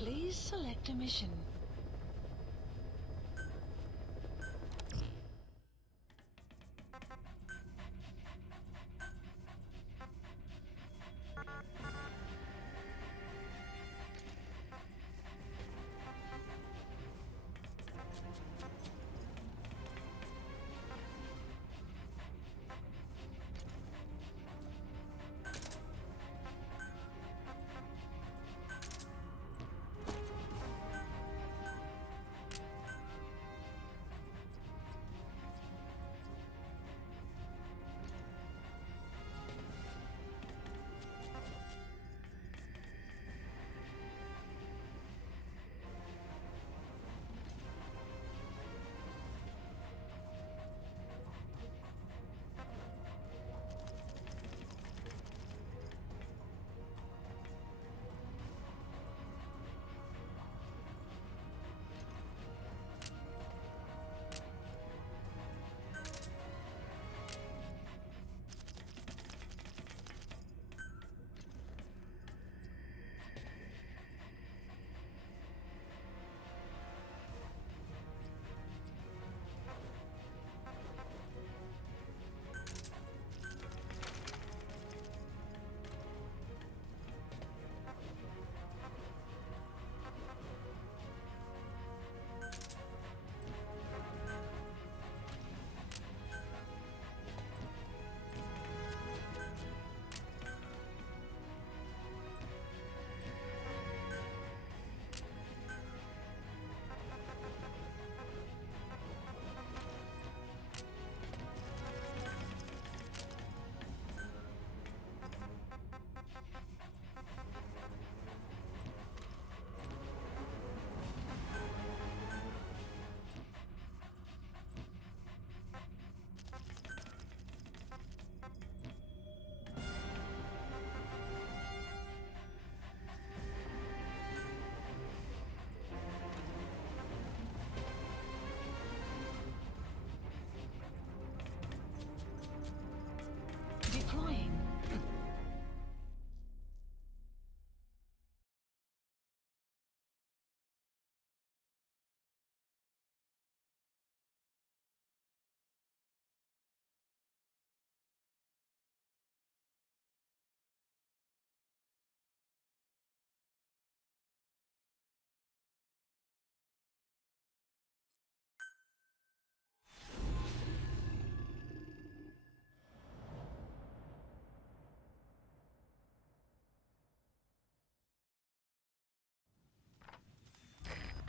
Please select a mission. Deploying.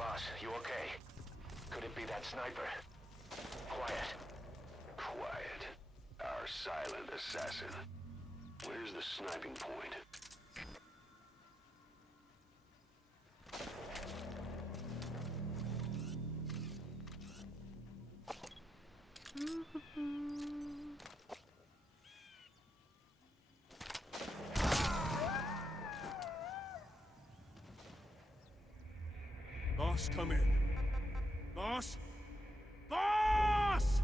Boss, you okay? Could it be that sniper? Quiet. Quiet. Our silent assassin. Where's the sniping point? Boss, come in. Boss? Boss!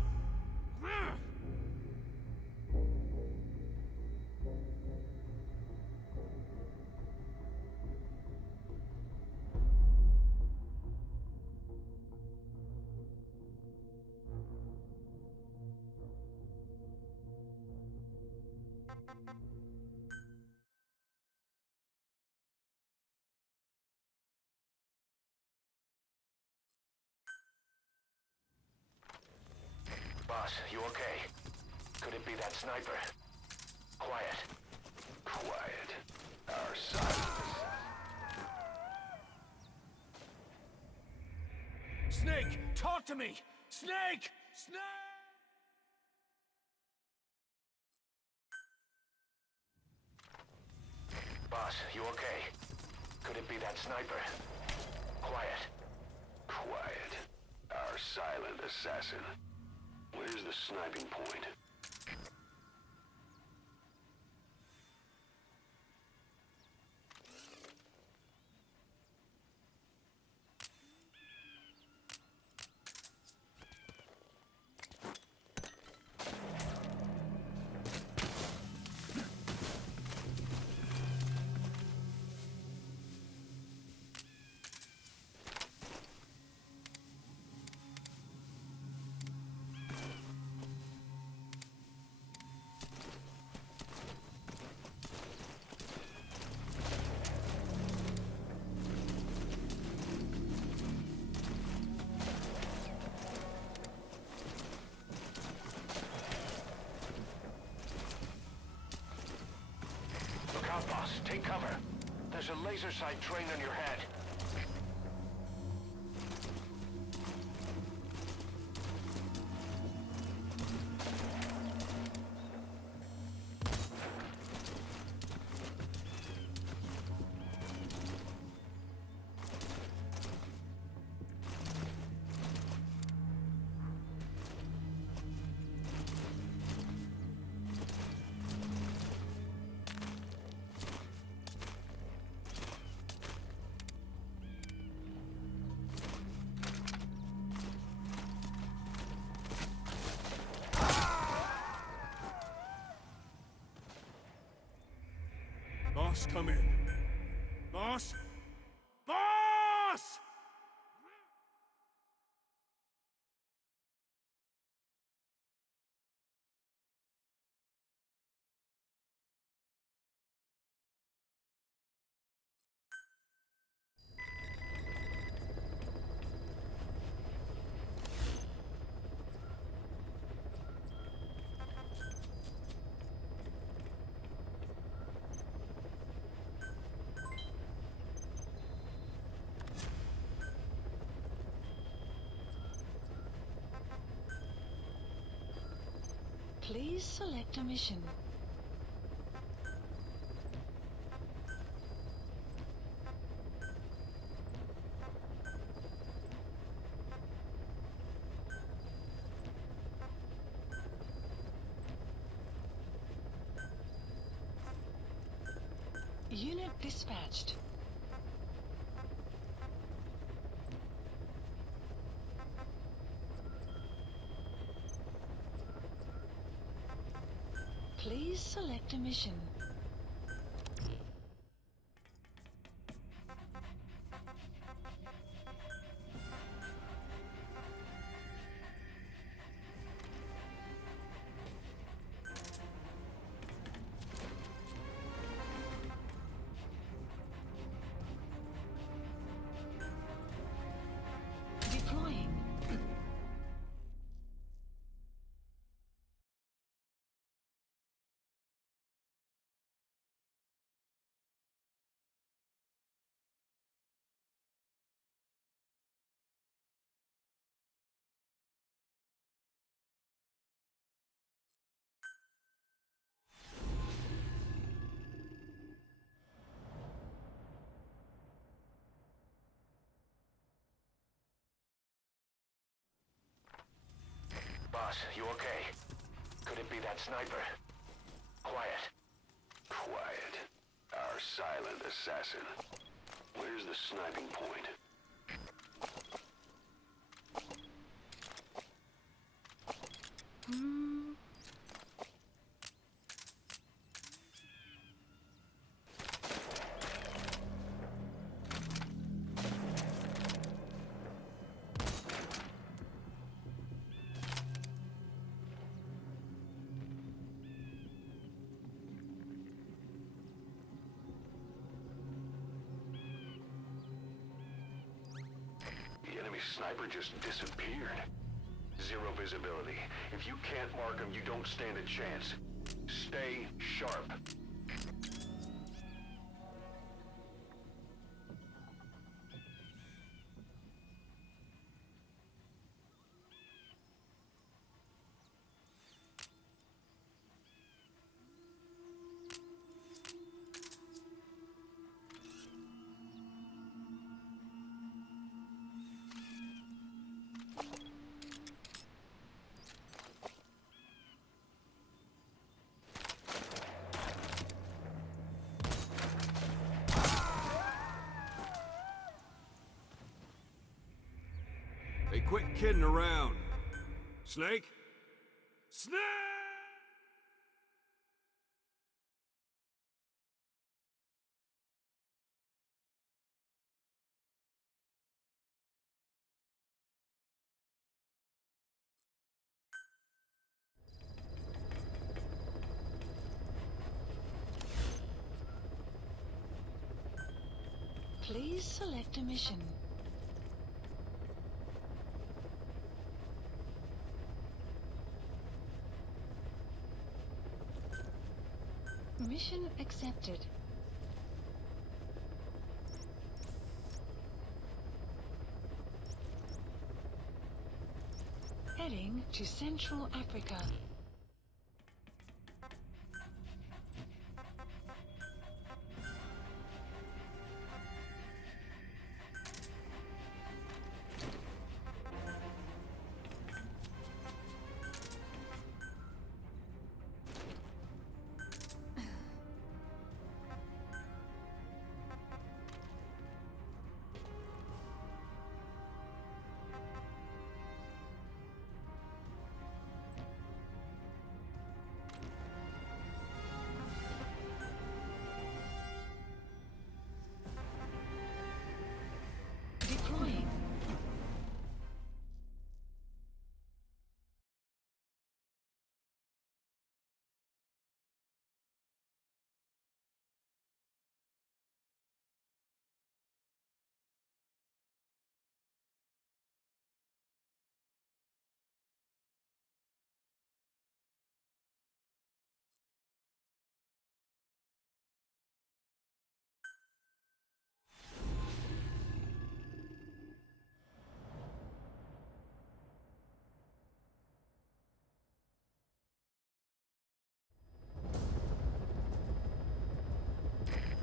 Boss, you okay? Could it be that sniper? Quiet. Quiet. Our silent Snake, talk to me! Snake! Snake! Boss, you okay? Could it be that sniper? Quiet. Quiet. Our silent assassin. Where's the sniping point? There's a laser sight trained on your head. Boss, come in. Boss? Boss! Please select a mission. Unit dispatched. Please select a mission. Deploying. Boss, you okay? Could it be that sniper? Quiet. Quiet. Our silent assassin. Where's the sniping point? The enemy sniper just disappeared. Zero visibility. If you can't mark him, you don't stand a chance. Stay sharp. Hey, quit kidding around. Snake? Snake! Please select a mission. Mission accepted. Heading to Central Africa. Deploying.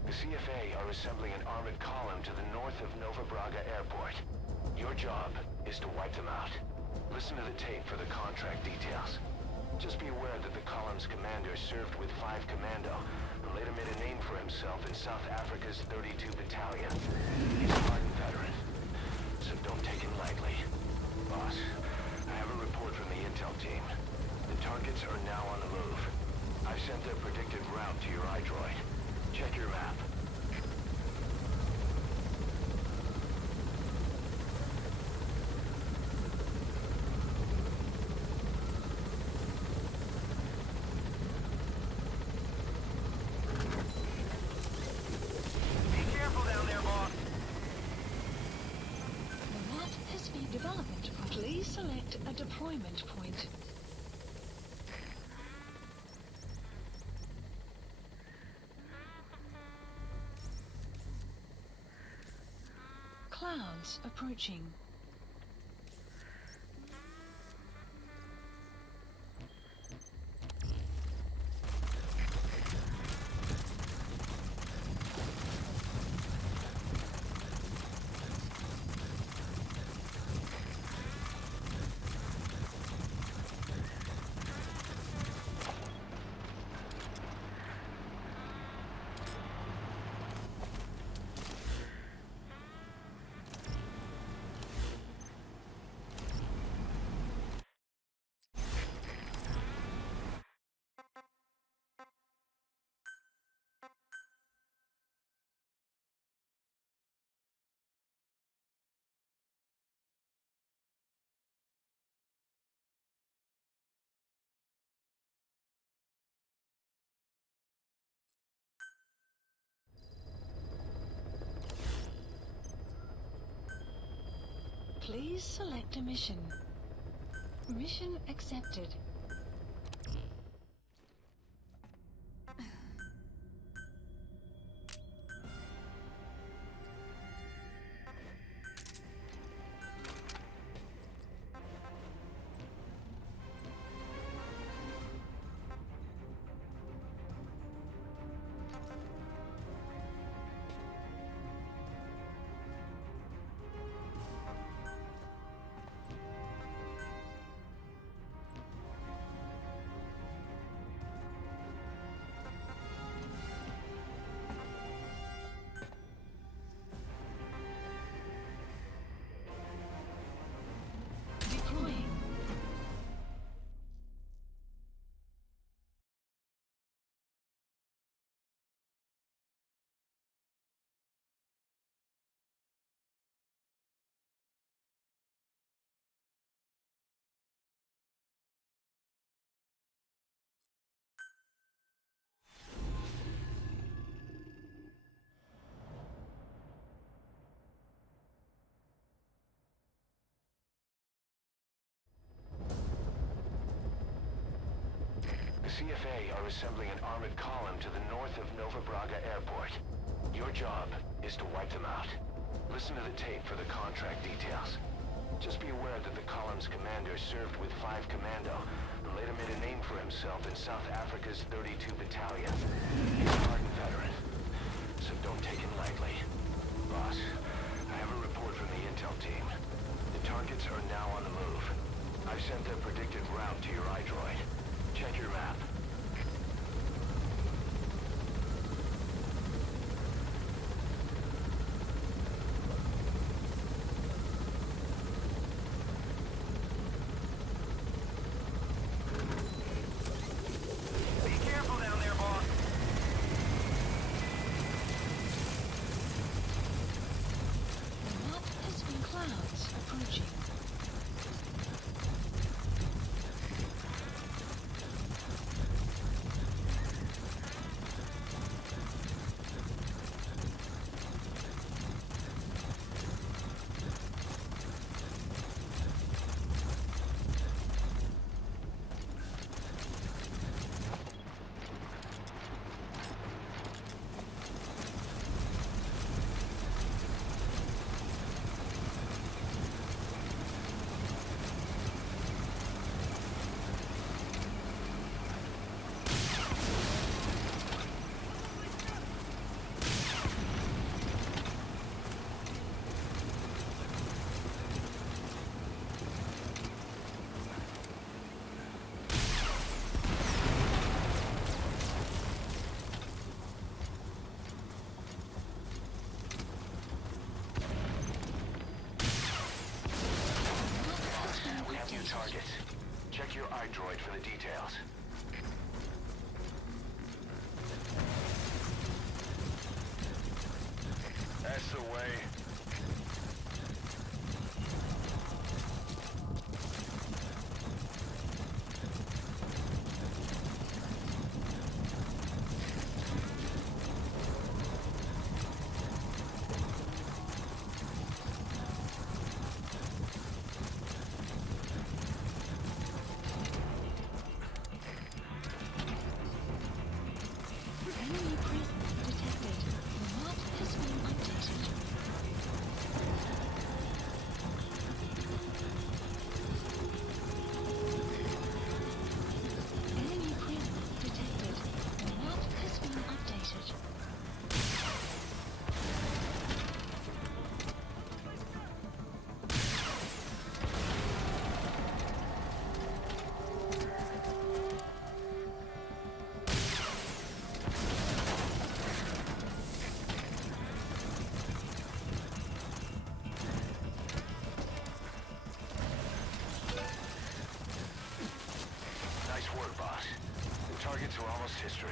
The CFA are assembling an armored column to the north of Nova Braga Airport. Your job is to wipe them out. Listen to the tape for the contract details. Just be aware that the column's commander served with 5 Commando and later made a name for himself in South Africa's 32 Battalion. He's a hardened veteran, so don't take him lightly. Boss, I have a report from the intel team. The targets are now on the move. I've sent their predicted route to your iDroid. Check your map. Be careful down there, boss. The map has been developed. Please select a deployment point. Clouds approaching. Please select a mission. Mission accepted. Deploying. The CFA are assembling an armored column to the north of Nova Braga Airport. Your job is to wipe them out. Listen to the tape for the contract details. Just be aware that the column's commander served with 5 Commando and later made a name for himself in South Africa's 32 Battalion. He's a hardened veteran, so don't take him lightly. Boss, I have a report from the intel team. The targets are now on the move. I've sent their predicted route to your iDroid. Check your map. Clouds approaching. Targets. Check your iDroid for the details. That's the way. Enemy presence detected. The map has been updated. Enemy presence detected. The map has been updated. Nice work, boss. The targets are almost history.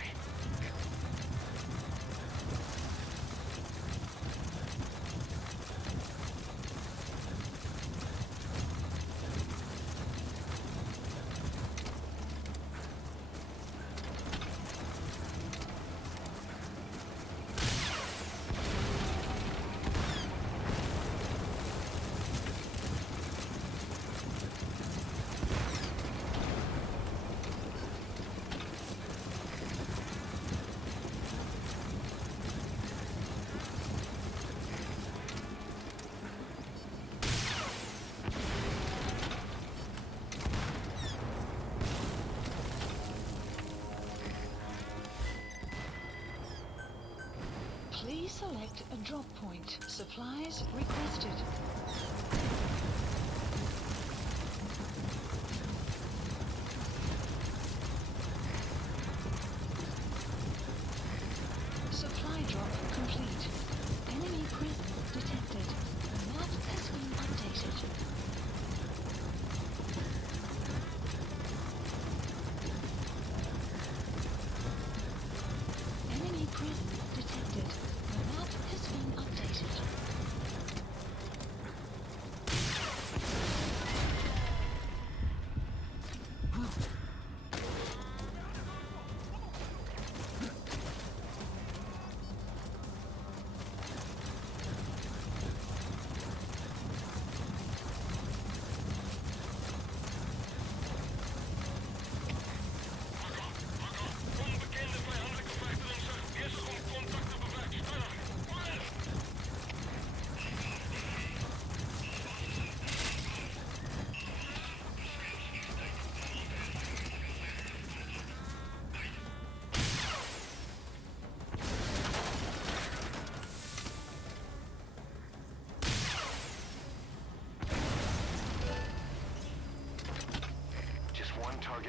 Please select a drop point. Supplies requested. Supply drop complete. Enemy presence detected. The map has been updated. Enemy presence detected. The map has been updated.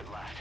target left.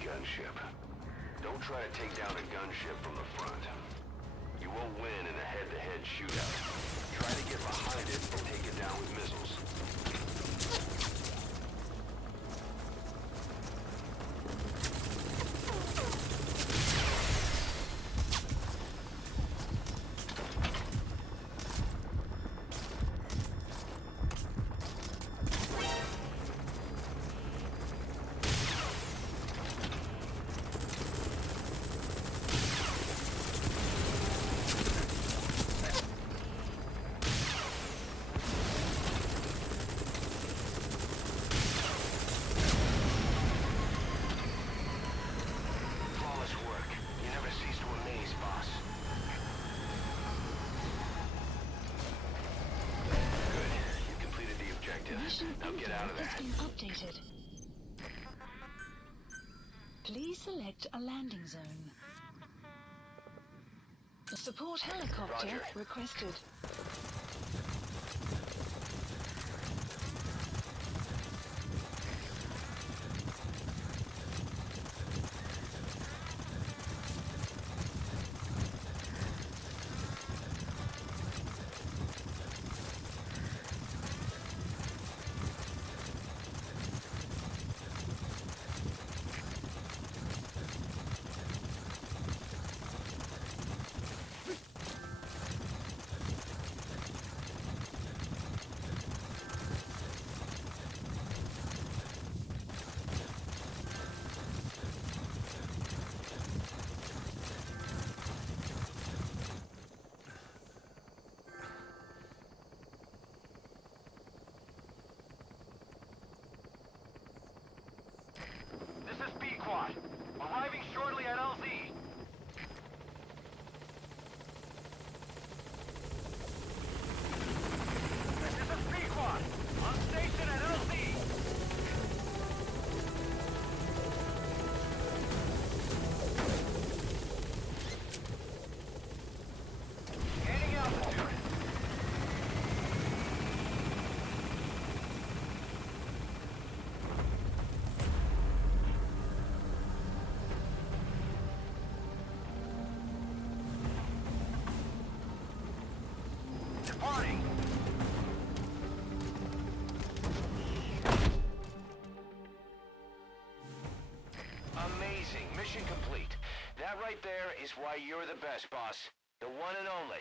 Gunship. Don't try to take down a gunship from the front. You won't win in a head-to-head shootout. Try to get behind it and take it down with missiles. Now get out of there. Has been updated. Please select a landing zone. Support helicopter Roger. requested. This is B-Quad. Arriving shortly at LZ. This is B-Quad. On station at LZ. Gaining altitude. Departing. Amazing. Mission complete. That right there is why you're the best, boss. The one and only.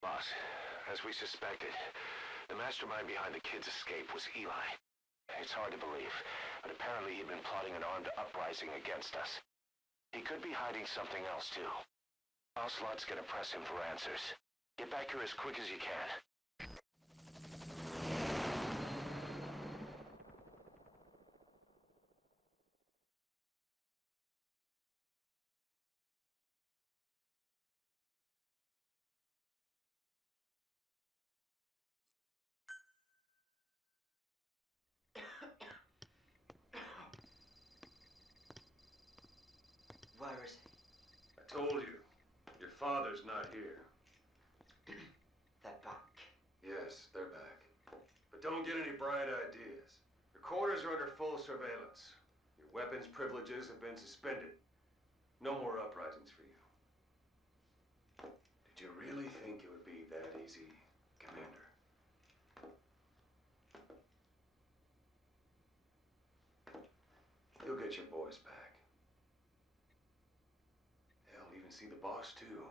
Boss, as we suspected, the mastermind behind the kid's escape was Eli. It's hard to believe, but apparently he'd been plotting an armed uprising against us. He could be hiding something else, too. Ocelot's gonna press him for answers. Get back here as quick as you can. Told you. Your father's not here. They're back. Yes, they're back. But don't get any bright ideas. Your quarters are under full surveillance. Your weapons privileges have been suspended. No more uprisings for you. Did you really think it would be that easy, Commander? You'll get your boys back. Hell, even see the boss too.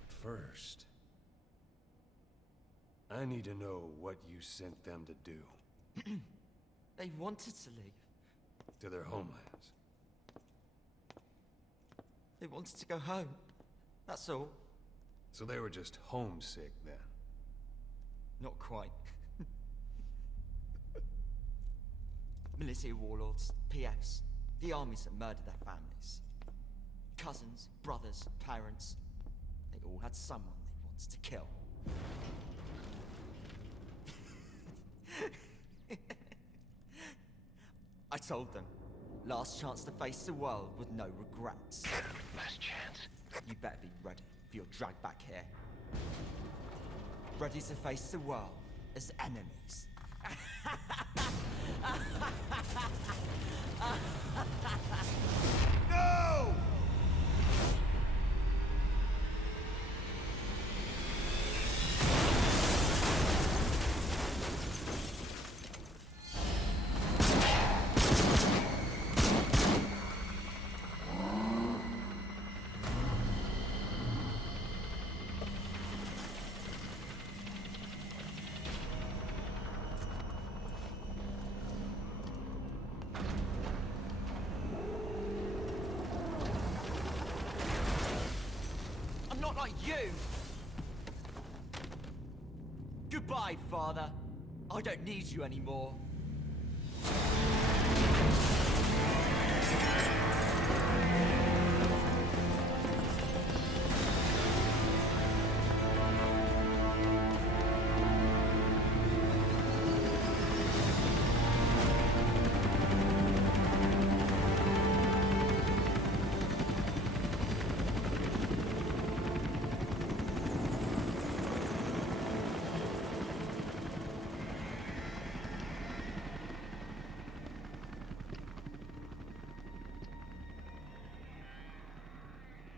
But first, I need to know what you sent them to do. They wanted to leave. To their homelands. They wanted to go home. That's all. So they were just homesick then. Not quite. Militia warlords, PFs, the armies that murdered their families. Cousins, brothers, parents. They all had someone they wanted to kill. I told them, last chance to face the world with no regrets. Last chance. You better be ready for your drag back here. Ready to face the world as enemies. No! I'm not like you! Goodbye, Father. I don't need you anymore.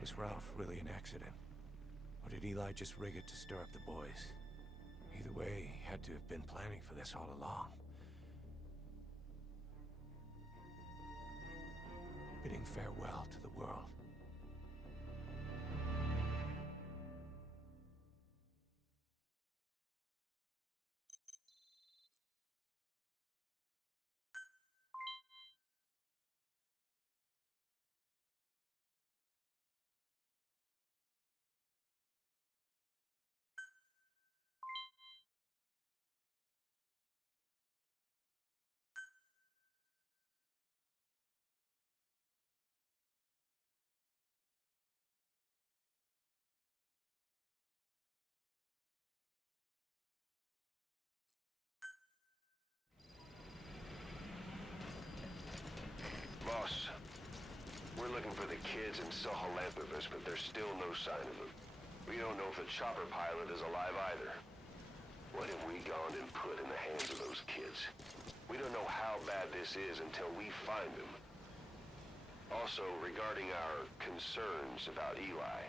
Was Ralph really an accident? Or did Eli just rig it to stir up the boys? Either way, he had to have been planning for this all along. Bidding farewell to the world. Boss, we're looking for the kids in Sahalanthropus, but there's still no sign of them. We don't know if the chopper pilot is alive either. What have we gone and put in the hands of those kids? We don't know how bad this is until we find them. Also, regarding our concerns about Eli,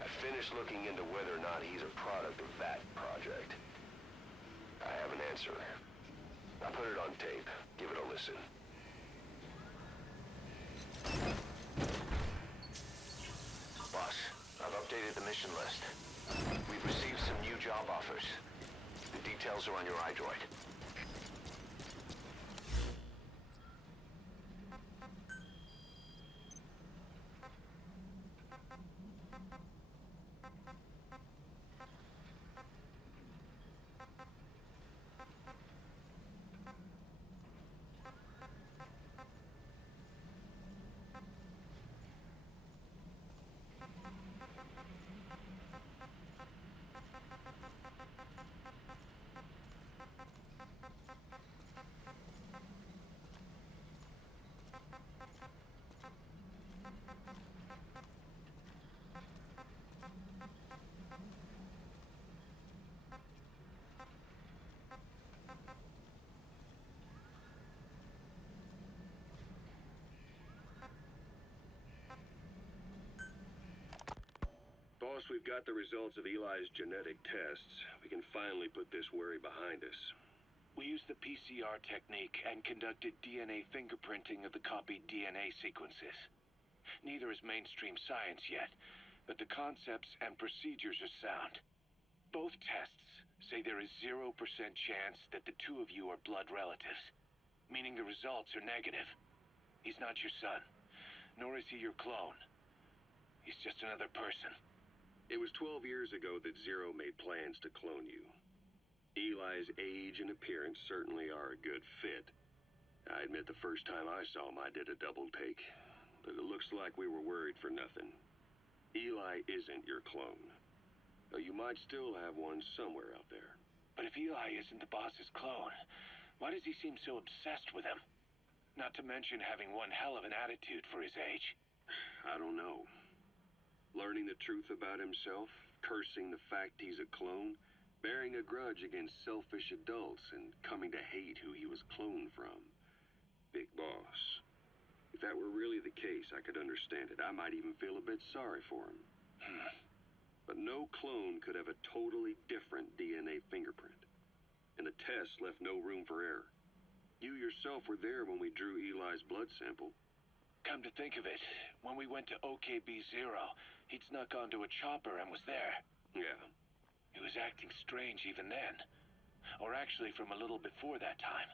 I finished looking into whether or not he's a product of that project. I have an answer. I put it on tape. Give it a listen. Boss, I've updated the mission list. We've received some new job offers. The details are on your iDroid. Once we've got the results of Eli's genetic tests, we can finally put this worry behind us. We used the PCR technique and conducted DNA fingerprinting of the copied DNA sequences. Neither is mainstream science yet, but the concepts and procedures are sound. Both tests say there is 0% chance that the two of you are blood relatives, meaning the results are negative. He's not your son, nor is he your clone. He's just another person. It was 12 years ago that Zero made plans to clone you. Eli's age and appearance certainly are a good fit. I admit the first time I saw him I did a double take, but it looks like we were worried for nothing. Eli isn't your clone, though you might still have one somewhere out there. But if Eli isn't the boss's clone, why does he seem so obsessed with him? Not to mention having one hell of an attitude for his age. I don't know. Learning the truth about himself, cursing the fact he's a clone, bearing a grudge against selfish adults, and coming to hate who he was cloned from. Big boss. If that were really the case, I could understand it. I might even feel a bit sorry for him. But no clone could have a totally different DNA fingerprint. And the test left no room for error. You yourself were there when we drew Eli's blood sample. Come to think of it, when we went to OKB-0, he'd snuck onto a chopper and was there. Yeah. He was acting strange even then. Or actually from a little before that time.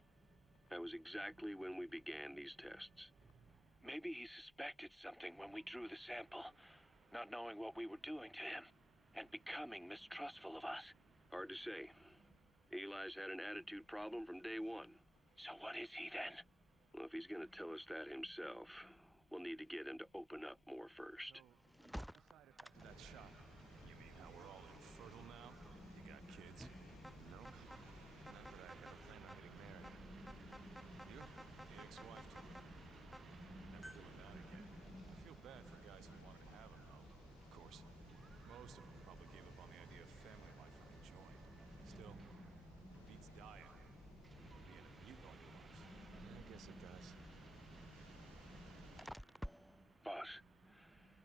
That was exactly when we began these tests. Maybe he suspected something when we drew the sample, not knowing what we were doing to him, and becoming mistrustful of us. Hard to say. Eli's had an attitude problem from day one. So what is he then? Well, if he's gonna tell us that himself, we'll need to get him to open up more first. That shot. You mean how we're all infertile now? You got kids? No. Not that I ever planned on getting married. You? The ex-wife too? Never doing that again. I feel bad for guys who wanted to have them, though. Of course, most of them probably gave up on the idea of family life when they joined. Still, beats dying. Being a mutant all your life. I guess it does. Boss,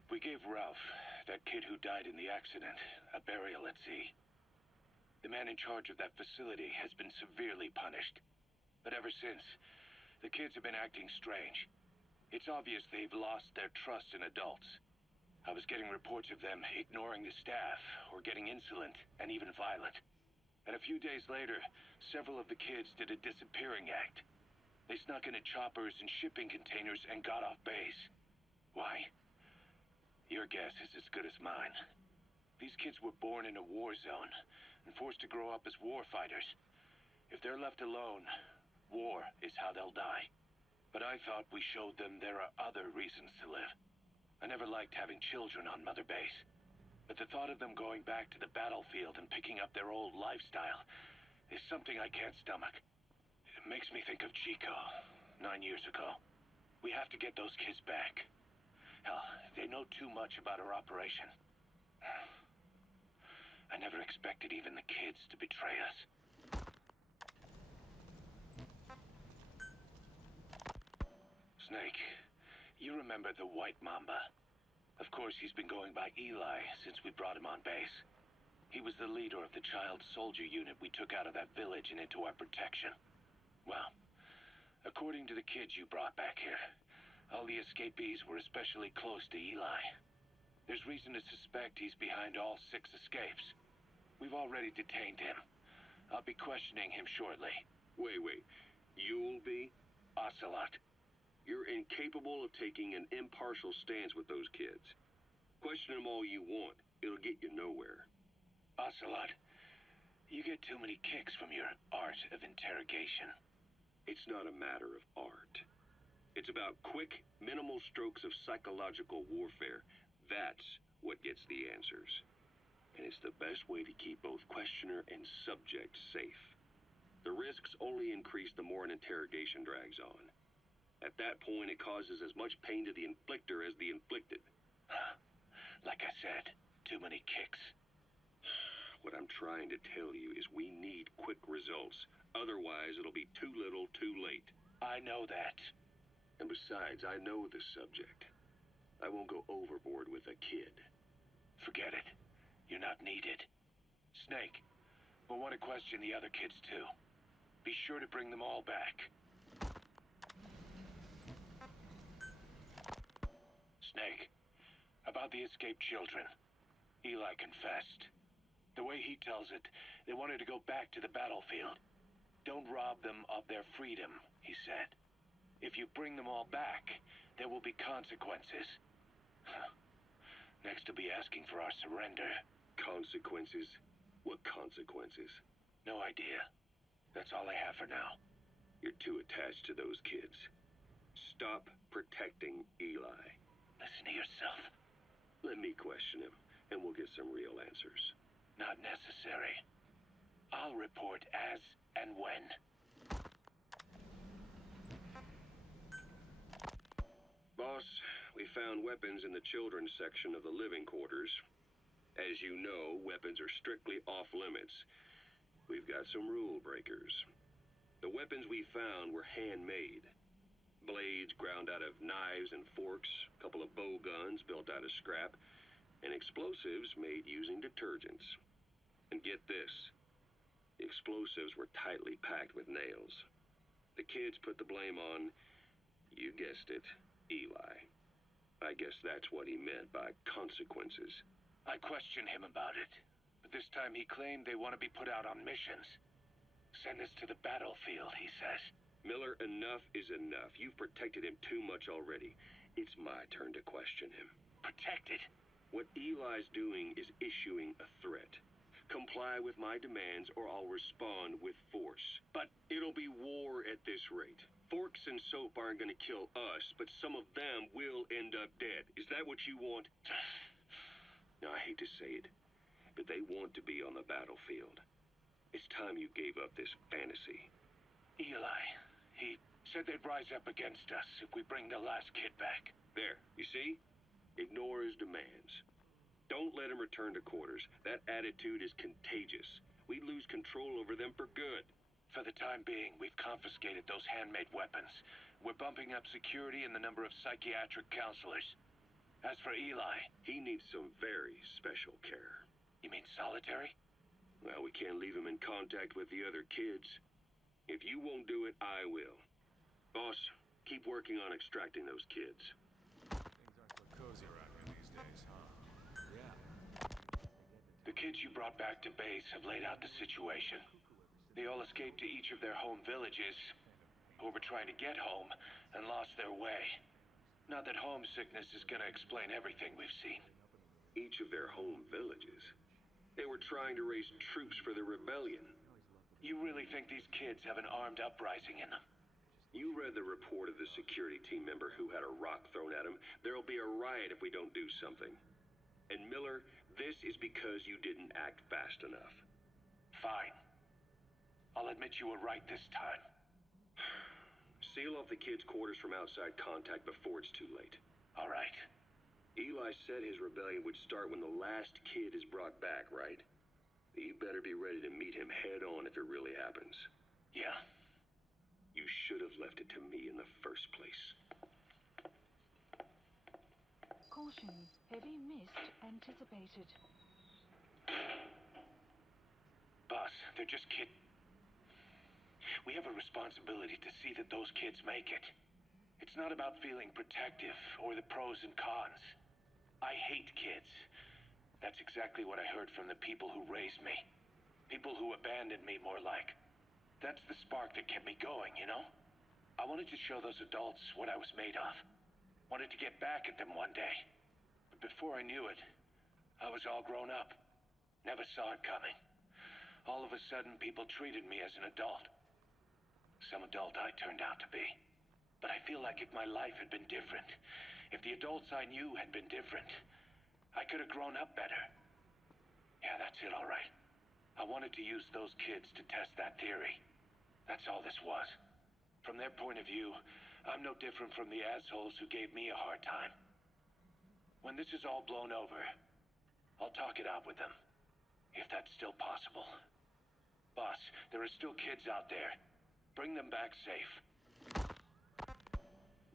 we gave Ralph, that kid who died in the accident, a burial at sea. The man in charge of that facility has been severely punished. But ever since, the kids have been acting strange. It's obvious they've lost their trust in adults. I was getting reports of them ignoring the staff, or getting insolent, and even violent. And a few days later, several of the kids did a disappearing act. They snuck into choppers and shipping containers and got off base. Why? Your guess is as good as mine. These kids were born in a war zone and forced to grow up as war fighters. If they're left alone, war is how they'll die. But I thought we showed them there are other reasons to live. I never liked having children on Mother Base. But the thought of them going back to the battlefield and picking up their old lifestyle is something I can't stomach. It makes me think of Chico, 9 years ago. We have to get those kids back. Hell, they know too much about our operation. I never expected even the kids to betray us. Snake, you remember the White Mamba? Of course, he's been going by Eli since we brought him on base. He was the leader of the child soldier unit we took out of that village and into our protection. Well, according to the kids you brought back here, all the escapees were especially close to Eli. There's reason to suspect he's behind all 6 escapes. We've already detained him. I'll be questioning him shortly. Wait. You'll be? Ocelot. You're incapable of taking an impartial stance with those kids. Question them all you want. It'll get you nowhere. Ocelot, you get too many kicks from your art of interrogation. It's not a matter of art. It's about quick, minimal strokes of psychological warfare. That's what gets the answers. And it's the best way to keep both questioner and subject safe. The risks only increase the more an interrogation drags on. At that point, it causes as much pain to the inflictor as the inflicted. Like I said, too many kicks. What I'm trying to tell you is we need quick results. Otherwise, it'll be too little, too late. I know that. And besides, I know the subject. I won't go overboard with a kid. Forget it. needed. Snake, we'll want to question the other kids too. Be sure to bring them all back. Snake, about the escaped children. Eli confessed. The way he tells it, they wanted to go back to the battlefield. Don't rob them of their freedom, he said. If you bring them all back, there will be consequences. Next, he'll be asking for our surrender. Consequences? What consequences? No idea. That's all I have for now. You're too attached to those kids. Stop protecting Eli. Listen to yourself. Let me question him, and we'll get some real answers. Not necessary. I'll report as and when. Boss, we found weapons in the children's section of the living quarters. As you know, weapons are strictly off limits. We've got some rule breakers. The weapons we found were handmade. Blades ground out of knives and forks, a couple of bow guns built out of scrap, and explosives made using detergents. And get this, the explosives were tightly packed with nails. The kids put the blame on, you guessed it, Eli. I guess that's what he meant by consequences. I questioned him about it, but this time he claimed they want to be put out on missions. Send us to the battlefield, he says. Miller, enough is enough. You've protected him too much already. It's my turn to question him. Protected? What Eli's doing is issuing a threat. Comply with my demands or I'll respond with force. But it'll be war at this rate. Forks and soap aren't gonna kill us, but some of them will end up dead. Is that what you want? Now, I hate to say it, but they want to be on the battlefield. It's time you gave up this fantasy. Eli, he said they'd rise up against us if we bring the last kid back. There, you see? Ignore his demands. Don't let him return to quarters. That attitude is contagious. We'd lose control over them for good. For the time being, we've confiscated those handmade weapons. We're bumping up security and the number of psychiatric counselors. As for Eli, He needs some very special care. you mean solitary? Well, we can't leave him in contact with the other kids. If you won't do it, I will. Boss, keep working on extracting those kids. Things aren't so cozy around here these days, huh? Yeah. The kids you brought back to base have laid out the situation. They all escaped to each of their home villages, or were trying to get home, and lost their way. Not that homesickness is gonna explain everything we've seen. Each of their home villages. They were trying to raise troops for the rebellion. You really think these kids have an armed uprising in them? You read the report of the security team member who had a rock thrown at him. There'll be a riot if we don't do something. And Miller, this is because you didn't act fast enough. Fine. I'll admit you were right this time. Seal off the kids' quarters from outside contact before it's too late. All right. Eli said his rebellion would start when the last kid is brought back, right? You better be ready to meet him head on if it really happens. Yeah. You should have left it to me in the first place. Caution, heavy mist anticipated. Boss, they're just kid... We have a responsibility to see that those kids make it. It's not about feeling protective or the pros and cons. I hate kids. That's exactly what I heard from the people who raised me. People who abandoned me, more like. That's the spark that kept me going, you know? I wanted to show those adults what I was made of. Wanted to get back at them one day. But before I knew it, I was all grown up. Never saw it coming. All of a sudden, people treated me as an adult. Some adult I turned out to be. But I feel like if my life had been different, if the adults I knew had been different, I could have grown up better. Yeah, that's it, all right. I wanted to use those kids to test that theory. That's all this was. From their point of view, I'm no different from the assholes who gave me a hard time. When this is all blown over, I'll talk it out with them. If that's still possible. Boss, there are still kids out there. Bring them back safe.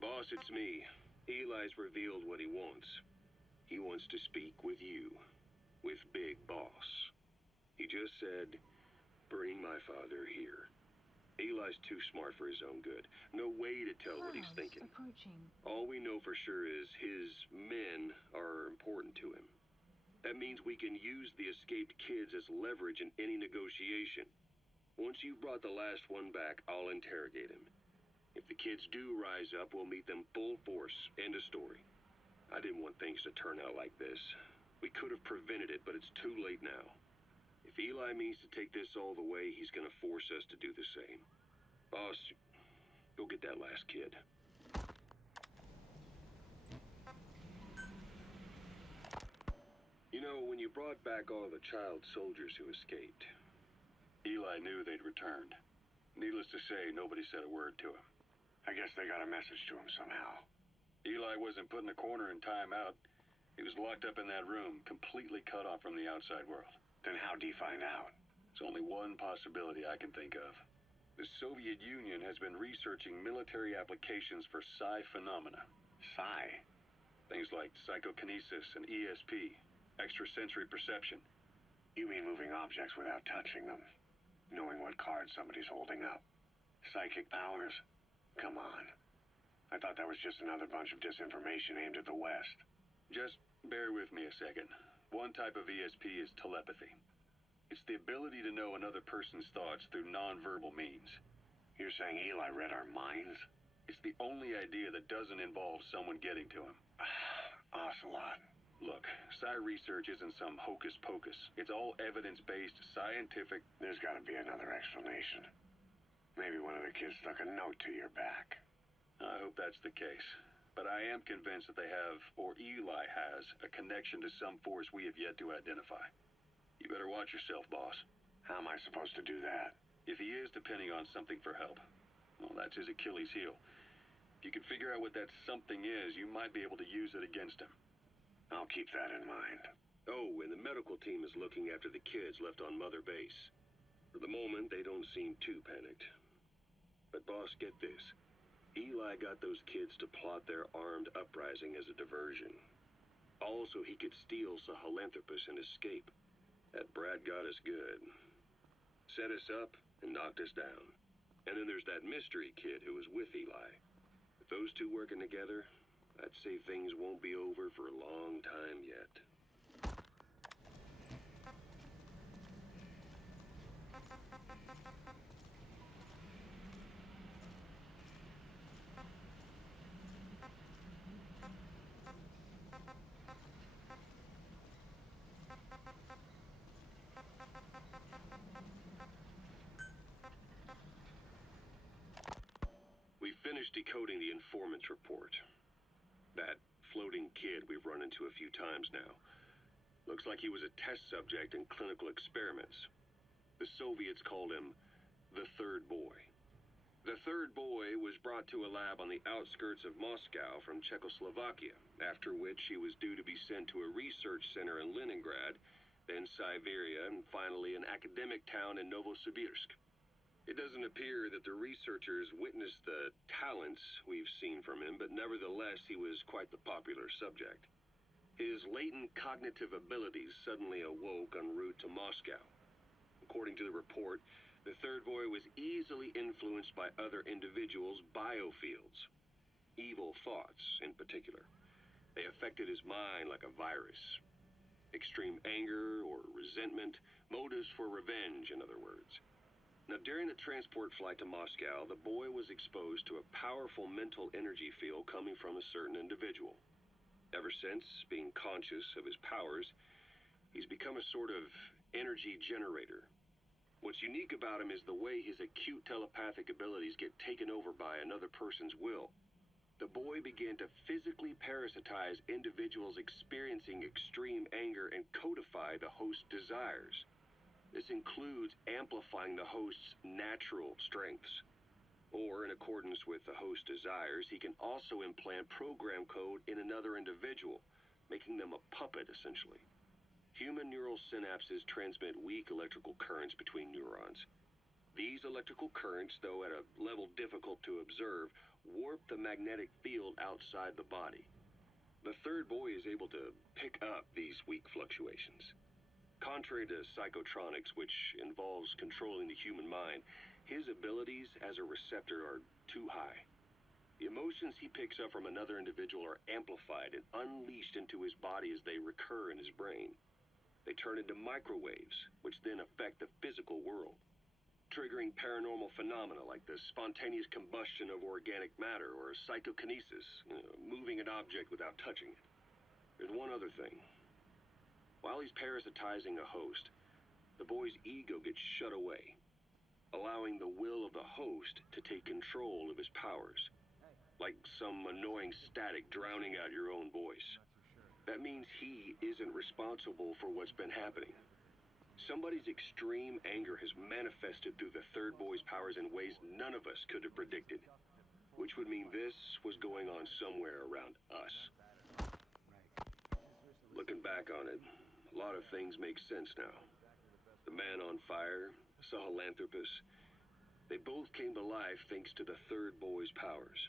Boss, it's me. Eli's revealed what he wants. He wants to speak with you. With Big Boss. just said, bring my father here. Eli's too smart for his own good. No way to tell what he's Clouds thinking. approaching. All we know for sure is his men are important to him. That means we can use the escaped kids as leverage in any negotiation. Once you've brought the last one back, I'll interrogate him. If the kids do rise up, we'll meet them full force. End of story. I didn't want things to turn out like this. We could have prevented it, but it's too late now. If Eli means to take this all the way, he's gonna force us to do the same. Boss, go get that last kid. You know, when you brought back all the child soldiers who escaped, Eli knew they'd returned. Needless to say, nobody said a word to him. I guess they got a message to him somehow. Eli wasn't put in the corner in timeout. He was locked up in that room, completely cut off from the outside world. Then how'd he find out? There's only one possibility I can think of. The Soviet Union has been researching military applications for psi phenomena. Psi? Things like psychokinesis and ESP, extrasensory perception. You mean moving objects without touching them? Knowing what card somebody's holding up? Psychic powers? Come on. I thought that was just another bunch of disinformation aimed at the West. Just bear with me a second. One type of ESP is telepathy. It's the ability to know another person's thoughts through nonverbal means. You're saying Eli read our minds? It's the only idea that doesn't involve someone getting to him. Ocelot. Look, psi research isn't some hocus pocus. It's all evidence-based, scientific... There's gotta be another explanation. Maybe one of the kids stuck a note to your back. I hope that's the case. But I am convinced that they have, or Eli has, a connection to some force we have yet to identify. You better watch yourself, boss. How am I supposed to do that? If he is depending on something for help, well, that's his Achilles heel. If you can figure out what that something is, you might be able to use it against him. I'll keep that in mind. Oh, and the medical team is looking after the kids left on Mother Base. For the moment, they don't seem too panicked. But boss, get this. Eli got those kids to plot their armed uprising as a diversion. Also, he could steal Sahelanthropus and escape. That Brad got us good. Set us up and knocked us down. And then there's that mystery kid who was with Eli. With those two working together, I'd say things won't be over for a long time yet. We finished decoding the informant's report. That floating kid we've run into a few times now. Looks like he was a test subject in clinical experiments. The Soviets called him the Third Boy. The Third Boy was brought to a lab on the outskirts of Moscow from Czechoslovakia, after which he was due to be sent to a research center in Leningrad, then Siberia, and finally an academic town in Novosibirsk. It doesn't appear that the researchers witnessed the talents we've seen from him, but nevertheless he was quite the popular subject. His latent cognitive abilities suddenly awoke en route to Moscow. According to the report, the Third Boy was easily influenced by other individuals' biofields. Evil thoughts, in particular. They affected his mind like a virus. Extreme anger or resentment, motives for revenge, in other words. Now, during the transport flight to Moscow, the boy was exposed to a powerful mental energy field coming from a certain individual. Ever since, being conscious of his powers, he's become a sort of energy generator. What's unique about him is the way his acute telepathic abilities get taken over by another person's will. The boy began to physically parasitize individuals experiencing extreme anger and codify the host's desires. This includes amplifying the host's natural strengths. Or, in accordance with the host's desires, he can also implant program code in another individual, making them a puppet, essentially. Human neural synapses transmit weak electrical currents between neurons. These electrical currents, though at a level difficult to observe, warp the magnetic field outside the body. The Third Boy is able to pick up these weak fluctuations. Contrary to psychotronics, which involves controlling the human mind, his abilities as a receptor are too high. The emotions he picks up from another individual are amplified and unleashed into his body as they recur in his brain. They turn into microwaves, which then affect the physical world, triggering paranormal phenomena like the spontaneous combustion of organic matter or psychokinesis, moving an object without touching it. There's one other thing. While he's parasitizing a host, the boy's ego gets shut away, allowing the will of the host to take control of his powers, like some annoying static drowning out your own voice. That means he isn't responsible for what's been happening. Somebody's extreme anger has manifested through the third boy's powers in ways none of us could have predicted, which would mean this was going on somewhere around us. Looking back on it, a lot of things make sense now. The man on fire, Sahelanthropus, they both came to life thanks to the third boy's powers.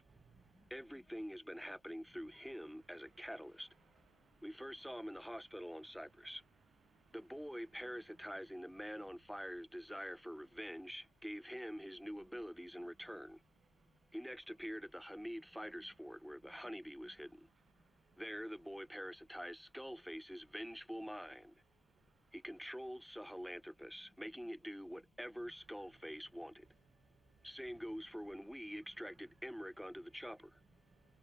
Everything has been happening through him as a catalyst. We first saw him in the hospital on Cyprus. The boy parasitizing the man on fire's desire for revenge gave him his new abilities in return. He next appeared at the Hamid Fighters Fort where the honeybee was hidden. There, the boy parasitized Skullface's vengeful mind. He controlled Sahelanthropus, making it do whatever Skullface wanted. Same goes for when we extracted Emmerich onto the chopper.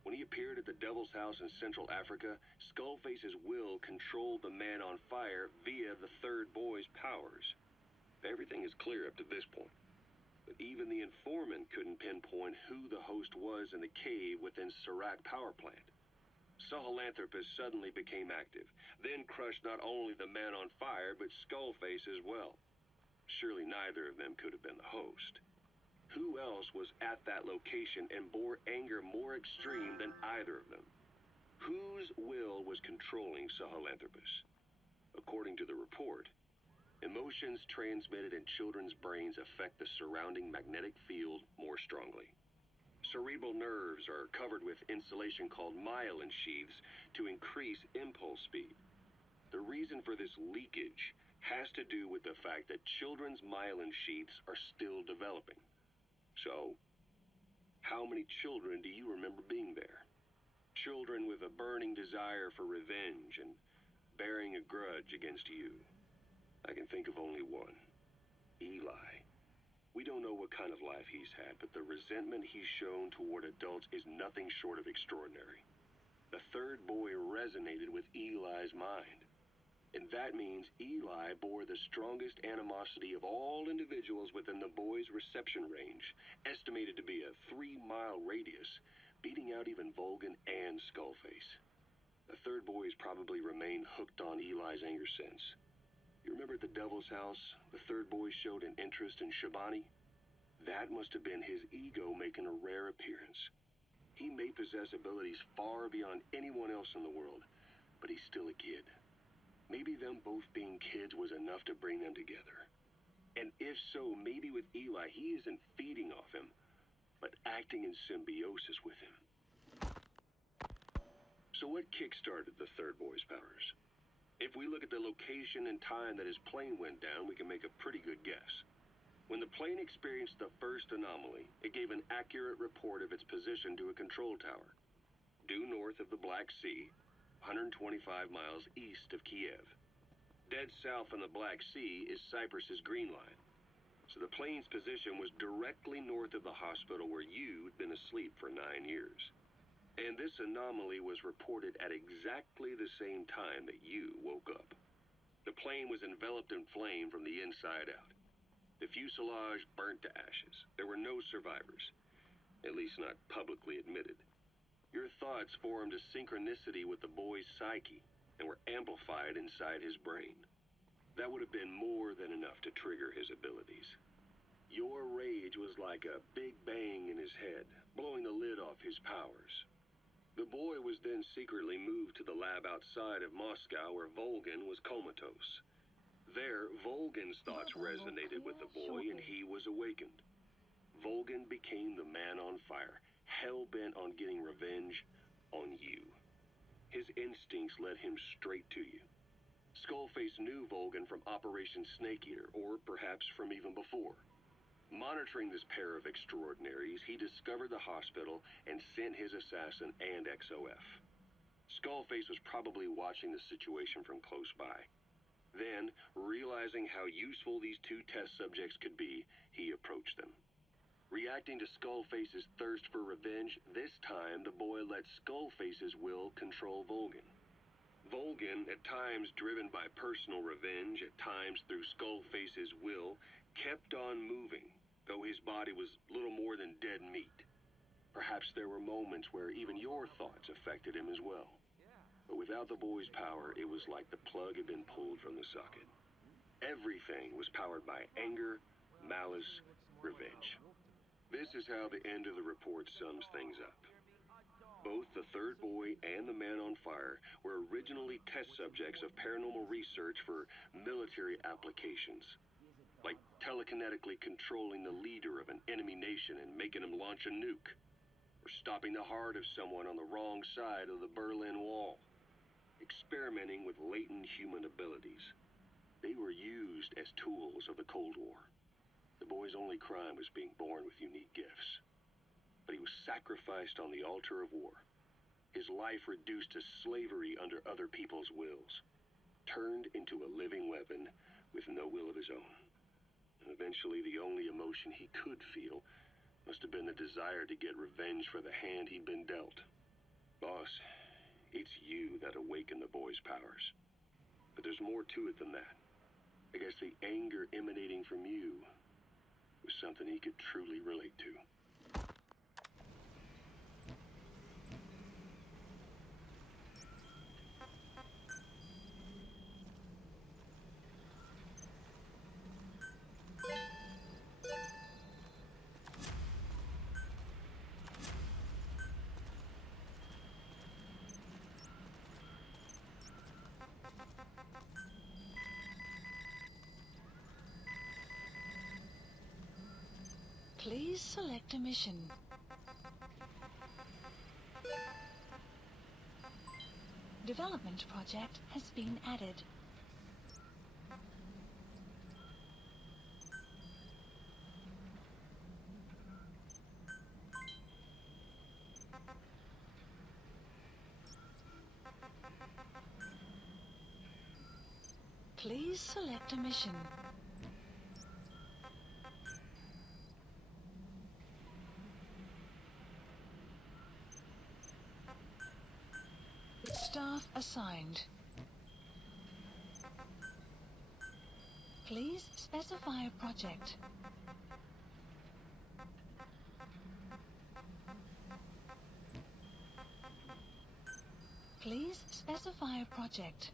When he appeared at the Devil's House in Central Africa, Skullface's will controlled the man on fire via the third boy's powers. Everything is clear up to this point. But even the informant couldn't pinpoint who the host was in the cave within Serac power plant. Sahelanthropus suddenly became active, then crushed not only the man on fire, but Skullface as well. Surely neither of them could have been the host. Who else was at that location and bore anger more extreme than either of them? Whose will was controlling Sahelanthropus? According to the report, emotions transmitted in children's brains affect the surrounding magnetic field more strongly. Cerebral nerves are covered with insulation called myelin sheaths to increase impulse speed. The reason for this leakage has to do with the fact that children's myelin sheaths are still developing. So, how many children do you remember being there? Children with a burning desire for revenge and bearing a grudge against you. I can think of only one. Eli. We don't know what kind of life he's had, but the resentment he's shown toward adults is nothing short of extraordinary. The third boy resonated with Eli's mind. And that means Eli bore the strongest animosity of all individuals within the boy's reception range, estimated to be a 3-mile radius, beating out even Volgin and Skullface. The third boy has probably remained hooked on Eli's anger since. You remember at the Devil's House, the third boy showed an interest in Shabani? That must have been his ego making a rare appearance. He may possess abilities far beyond anyone else in the world, but he's still a kid. Maybe them both being kids was enough to bring them together. And if so, maybe with Eli, he isn't feeding off him, but acting in symbiosis with him. So what kick-started the third boy's powers? If we look at the location and time that his plane went down, we can make a pretty good guess. When the plane experienced the first anomaly, it gave an accurate report of its position to a control tower, due north of the Black Sea, 125 miles east of Kiev. Dead south on the Black Sea is Cyprus's Green Line. So the plane's position was directly north of the hospital where you'd been asleep for 9 years. And this anomaly was reported at exactly the same time that you woke up. The plane was enveloped in flame from the inside out. The fuselage burnt to ashes. There were no survivors, at least not publicly admitted. Your thoughts formed a synchronicity with the boy's psyche and were amplified inside his brain. That would have been more than enough to trigger his abilities. Your rage was like a big bang in his head, blowing the lid off his powers. The boy was then secretly moved to the lab outside of Moscow where Volgin was comatose. There, Volgin's thoughts resonated with the boy and he was awakened. Volgin became the man on fire, hell-bent on getting revenge on you. His instincts led him straight to you. Skullface knew Volgin from Operation Snake Eater, or perhaps from even before. Monitoring this pair of extraordinaries, he discovered the hospital and sent his assassin and XOF. Skullface was probably watching the situation from close by. Then, realizing how useful these two test subjects could be, he approached them. Reacting to Skullface's thirst for revenge, this time the boy let Skullface's will control Volgin. Volgin, at times driven by personal revenge, at times through Skullface's will, kept on moving, though his body was little more than dead meat. Perhaps there were moments where even your thoughts affected him as well. But without the boy's power, it was like the plug had been pulled from the socket. Everything was powered by anger, malice, revenge. This is how the end of the report sums things up. Both the third boy and the man on fire were originally test subjects of paranormal research for military applications, like telekinetically controlling the leader of an enemy nation and making him launch a nuke, or stopping the heart of someone on the wrong side of the Berlin Wall, experimenting with latent human abilities. They were used as tools of the Cold War. The boy's only crime was being born with unique gifts. But he was sacrificed on the altar of war. His life reduced to slavery under other people's wills. Turned into a living weapon with no will of his own. And eventually the only emotion he could feel must have been the desire to get revenge for the hand he'd been dealt. Boss, it's you that awakened the boy's powers. But there's more to it than that. I guess the anger emanating from you was something he could truly relate to. Please select a mission. Development project has been added. Please select a mission. Staff assigned. Please specify a project. Please specify a project.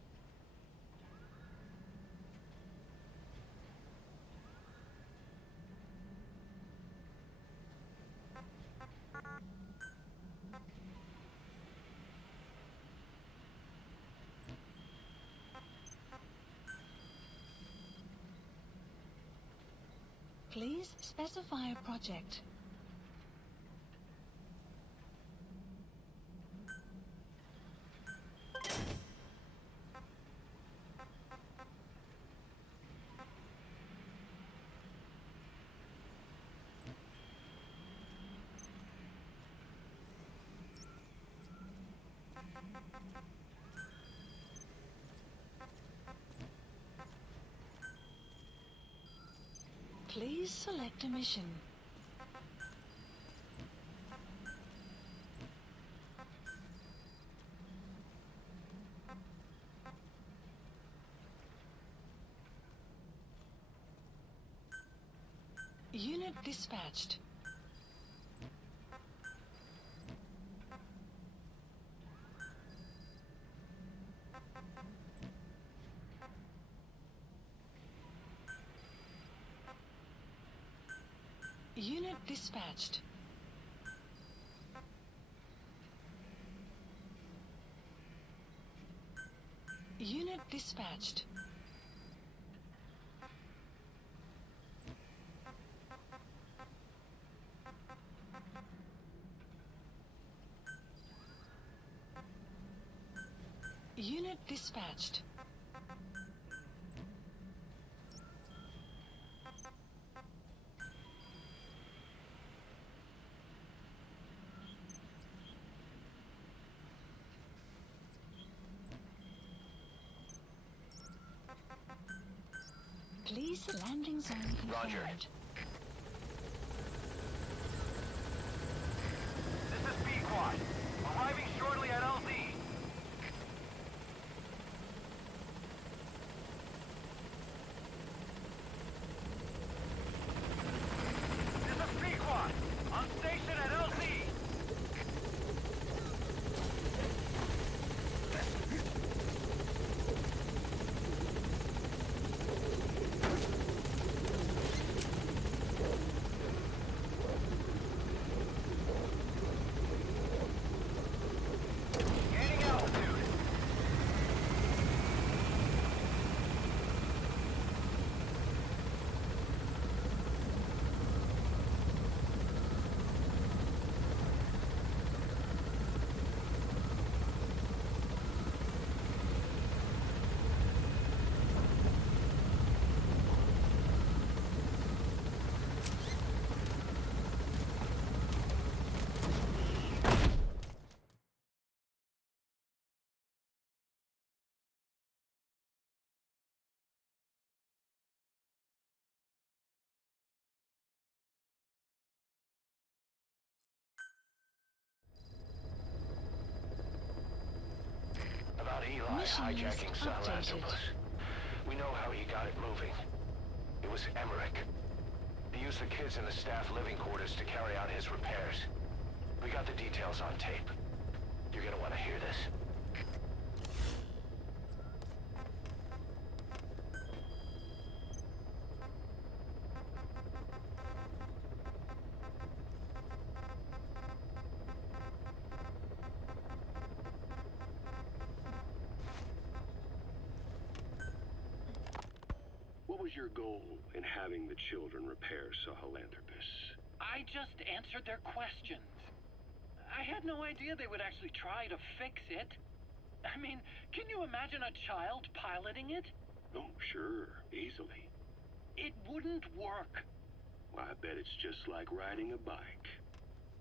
Please specify a project. Please select a mission. Unit dispatched. Unit dispatched. Unit dispatched. Unit dispatched. Please, landing zone confirmed. Roger. This is Pequod. Arriving shortly at LZ. This is Pequod. On station at LZ. Gaining altitude. About Eli Mission hijacking list Sahelanthropus. We know how he got it moving. It was Emmerich. He used the kids in the staff living quarters to carry out his repairs. We got the details on tape. You're gonna want to hear this. What was your goal in having the children repair Sahelanthropus? I just answered their questions. I had no idea they would actually try to fix it. I mean, can you imagine a child piloting it? Oh, sure, easily. It wouldn't work. Well, I bet it's just like riding a bike.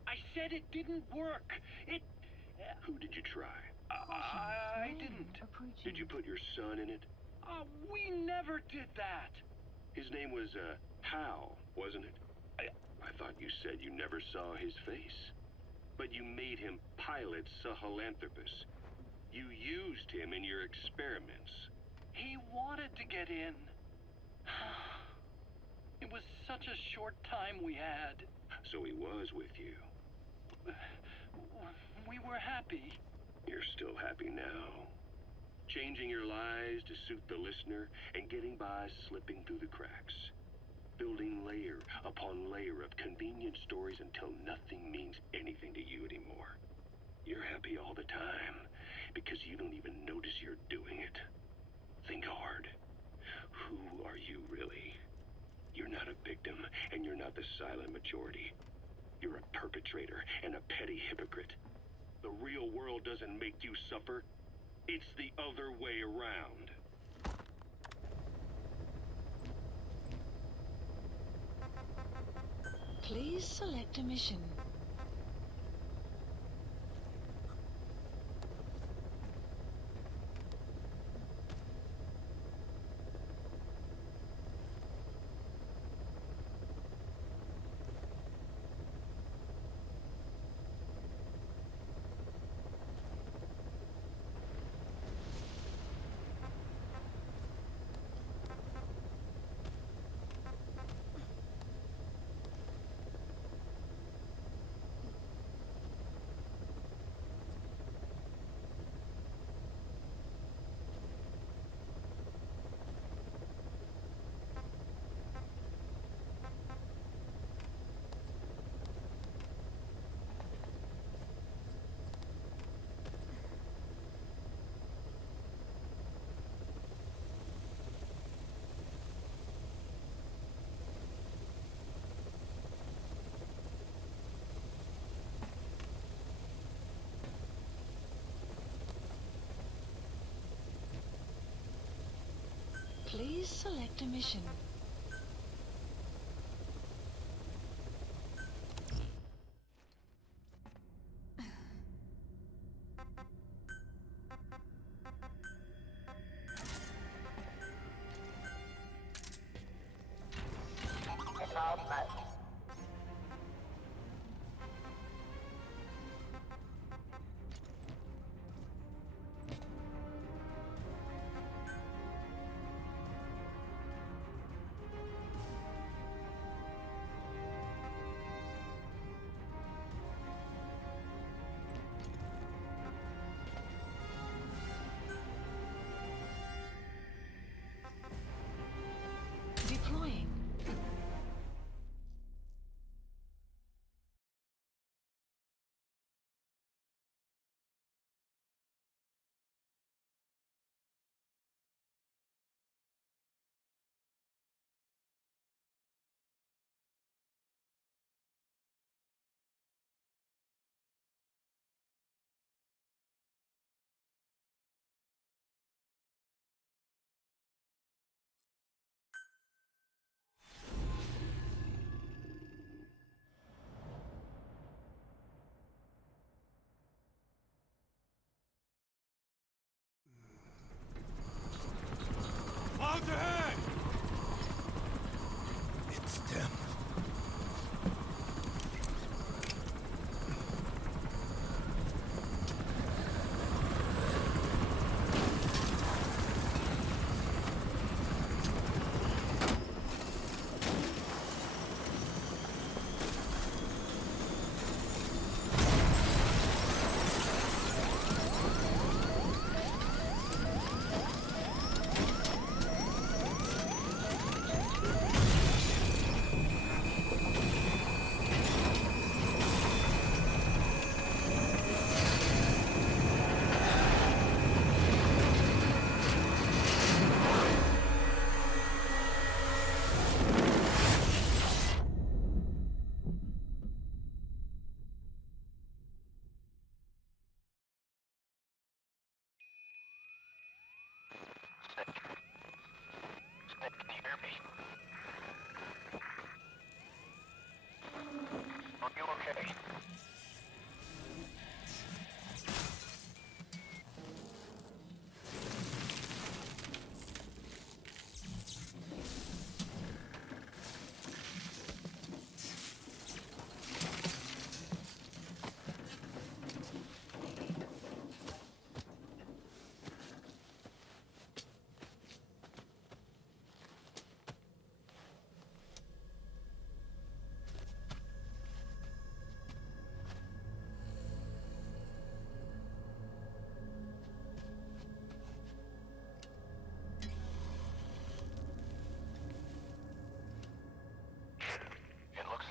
I said it didn't work. It... Who did you try? I didn't. Did you put your son in it? We never did that. His name was, Hal, wasn't it? I thought you said you never saw his face. But you made him pilot Sahelanthropus. You used him in your experiments. He wanted to get in. It was such a short time we had. So he was with you. We were happy. You're still happy now. Changing your lies to suit the listener and getting by slipping through the cracks. Building layer upon layer of convenient stories until nothing means anything to you anymore. You're happy all the time because you don't even notice you're doing it. Think hard. Who are you really? You're not a victim, and you're not the silent majority. You're a perpetrator and a petty hypocrite. The real world doesn't make you suffer. It's the other way around. Please select a mission. Please select a mission.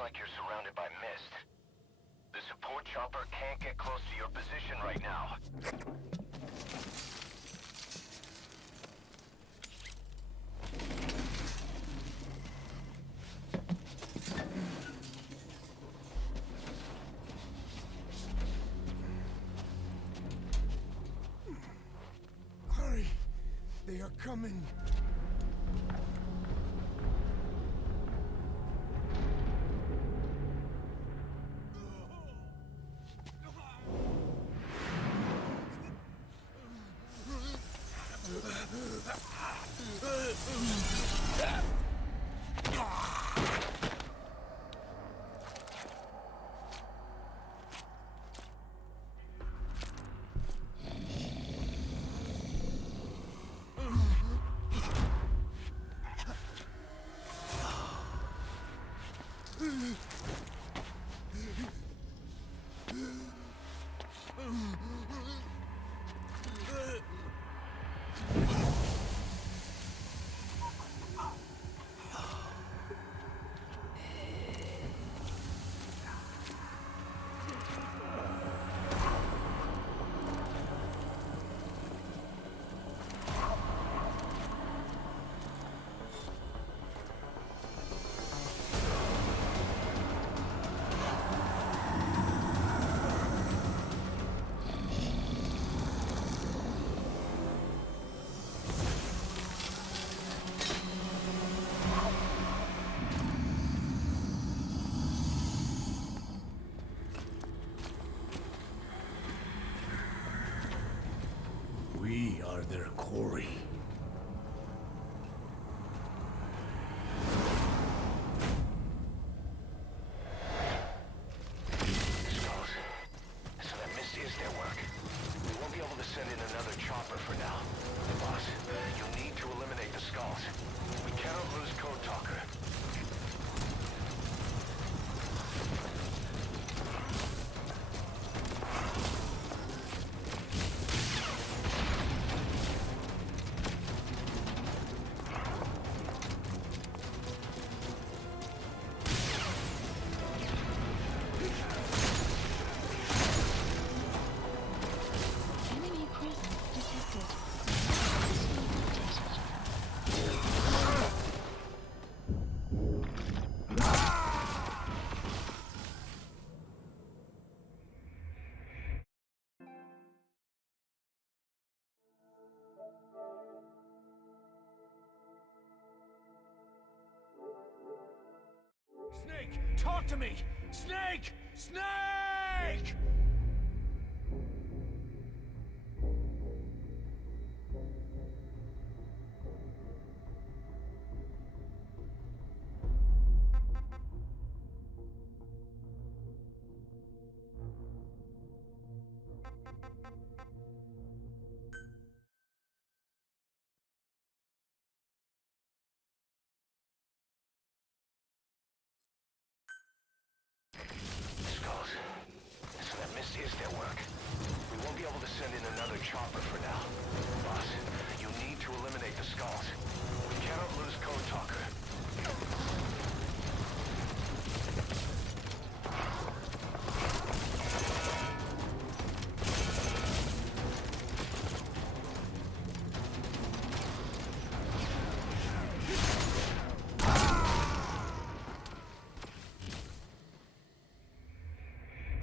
like you're surrounded by mist. The support chopper can't get close to your position right now. Hurry! They are coming! We are their quarry. Skulls. So that mist is their work. We won't be able to send in another chopper for now. Boss, you'll need to eliminate the skulls. We cannot lose Code Talker. Enemy presence detected. Successfully Snake, talk to me! Snake! Snake! Skulls. So that mist is their work. We won't be able to send in another chopper for now. Boss, you need to eliminate the skulls. We cannot lose Code Talker.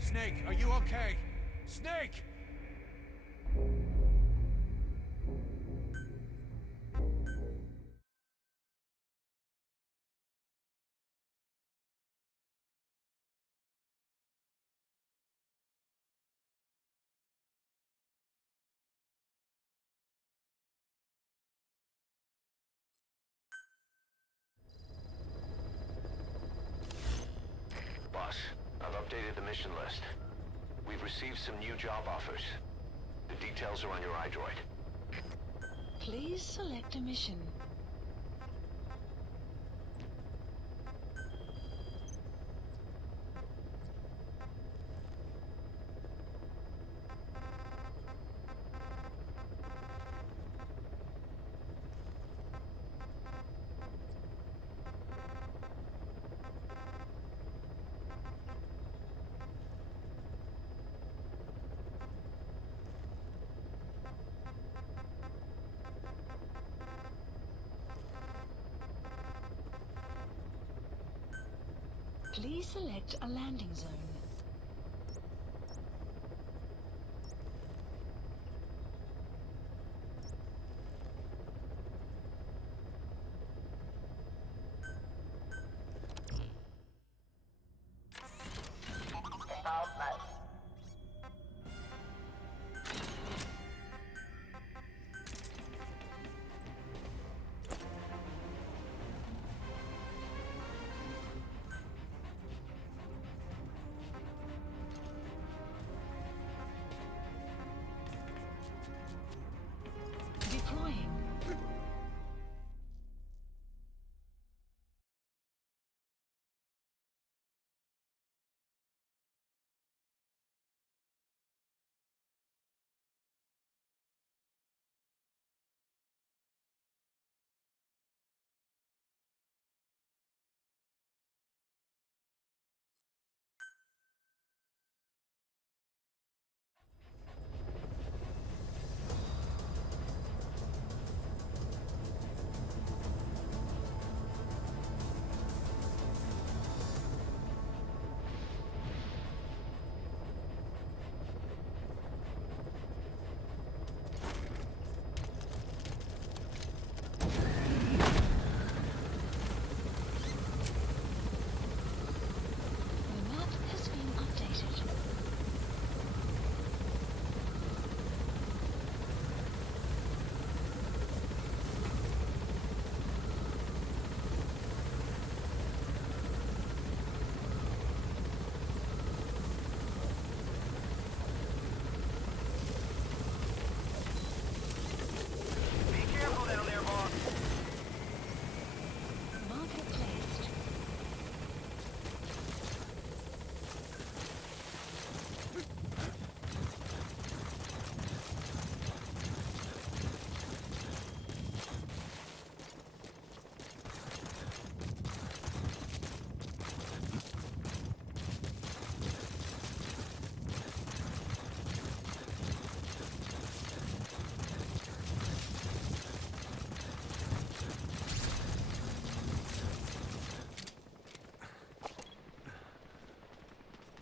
Snake, are you okay? Snake! Boss, I've updated the mission list. We've received some new job offers. The details are on your iDroid. Please select a mission. Please select a landing zone. Deploying. The map has been updated. Be careful down there, boss. Marker placed.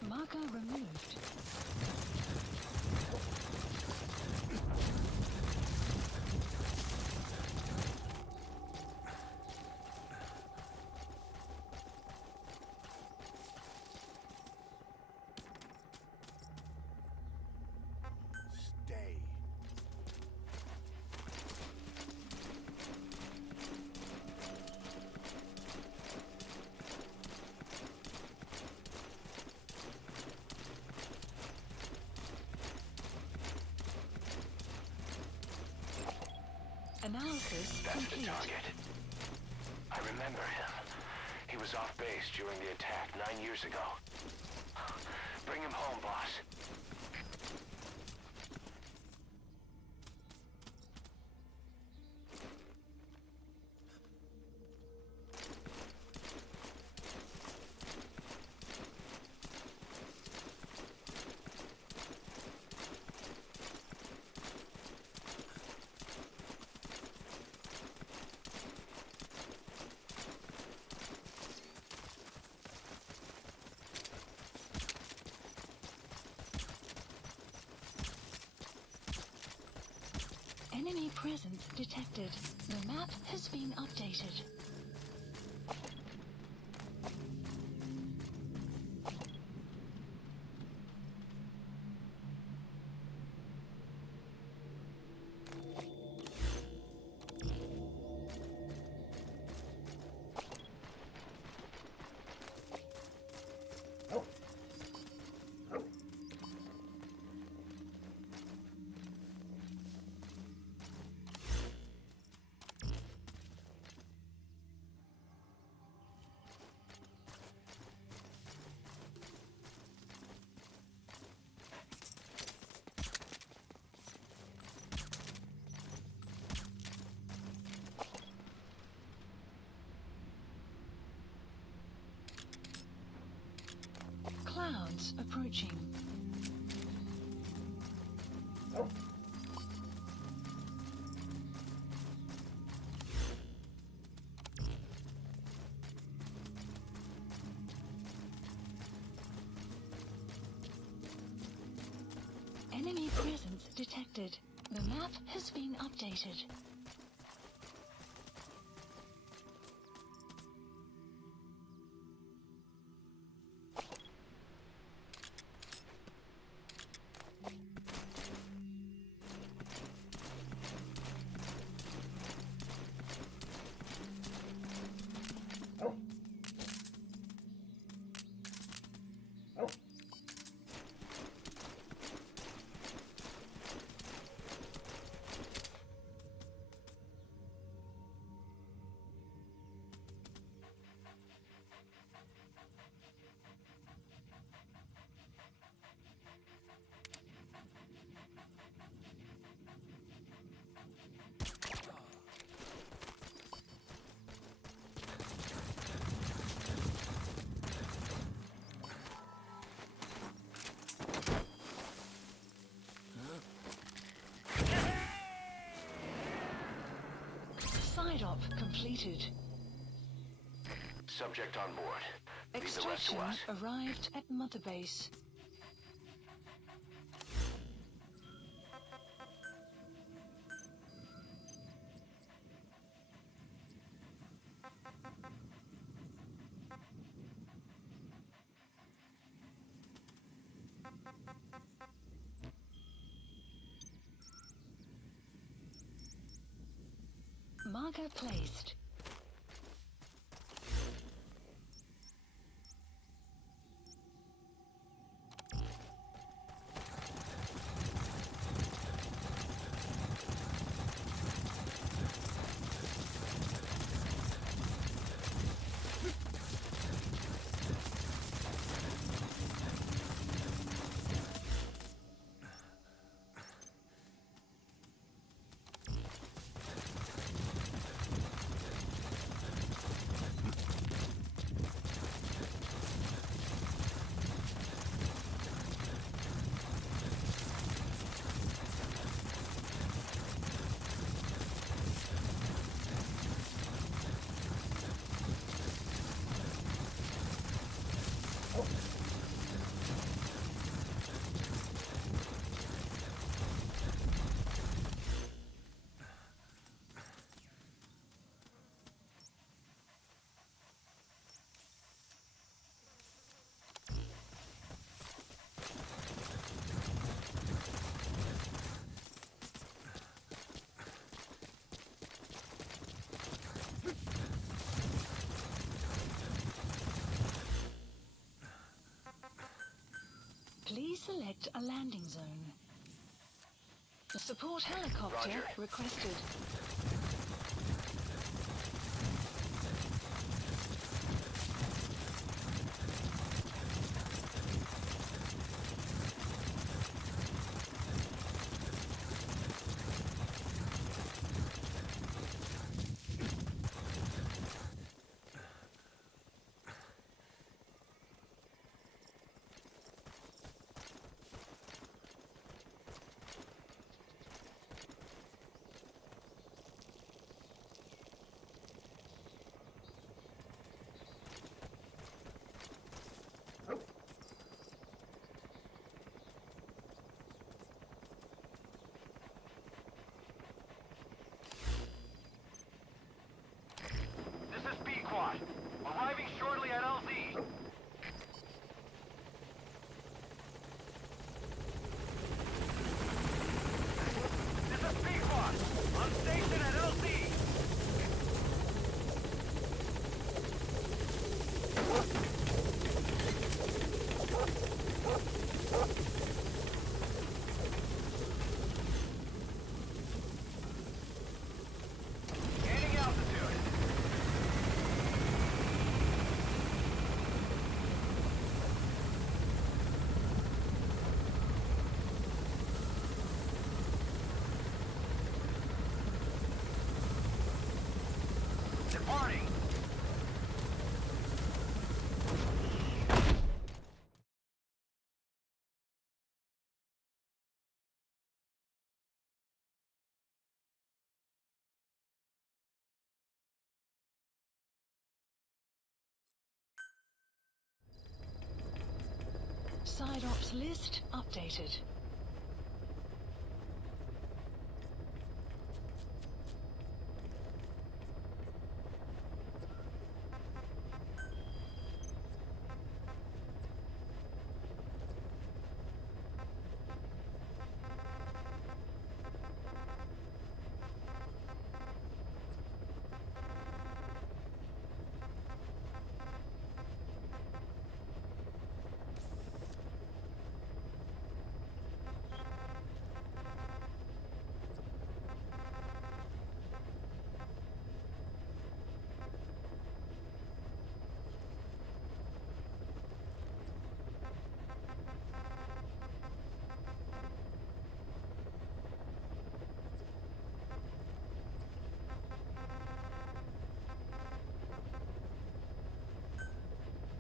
Marker removed. Stay. Analysis That's the complete. target. I remember him. He was off base during the attack 9 years ago. Bring him home, boss. Enemy presence detected. The map has been updated. Clouds approaching. Enemy presence detected. The map has been updated. Side op completed. Subject on board. Leave the rest to Extraction us. arrived at Mother Base. Marker placed. Please select a landing zone. The support helicopter Roger. requested. This is B-Quad. Arriving shortly at LZ. This is B-Quad. On station at LZ. Gaining altitude. Departing. Side ops list updated.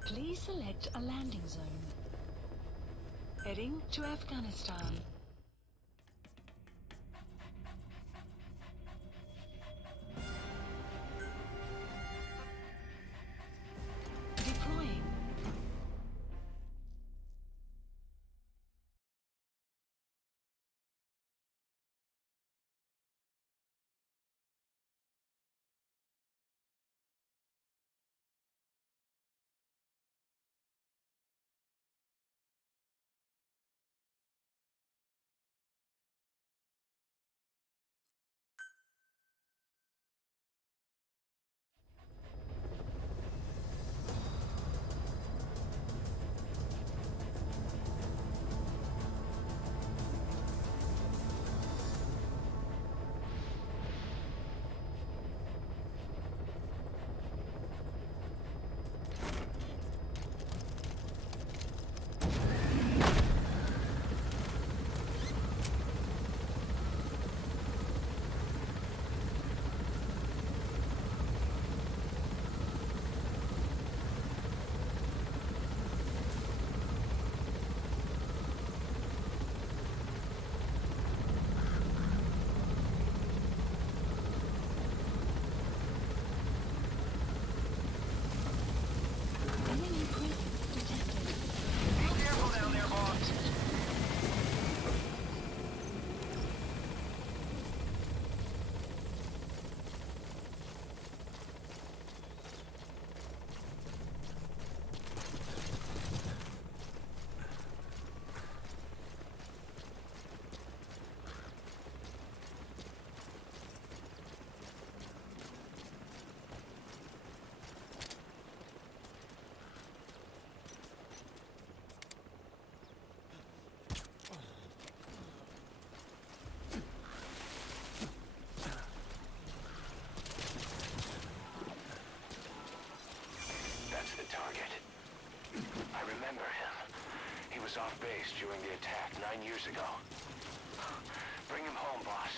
Please select a landing zone. Heading to Afghanistan. Deploying. Enemy presence detected. Be careful down there, boss. That's the target. I remember him. He was off base during the attack 9 years ago. Bring him home, boss.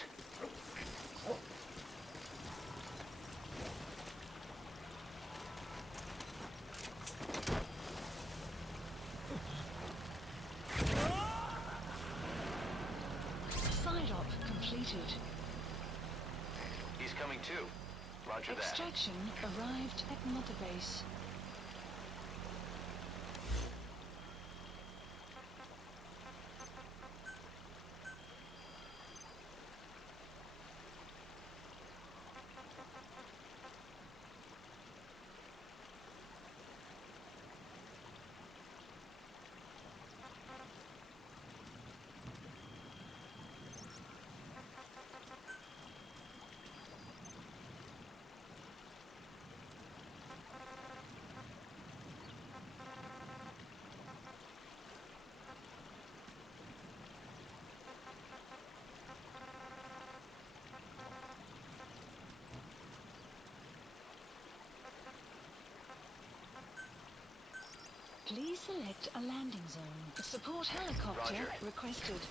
Side op completed. He's coming too. Roger that. Extraction arrived at Mother Base. Please select a landing zone. Support helicopter Roger. requested.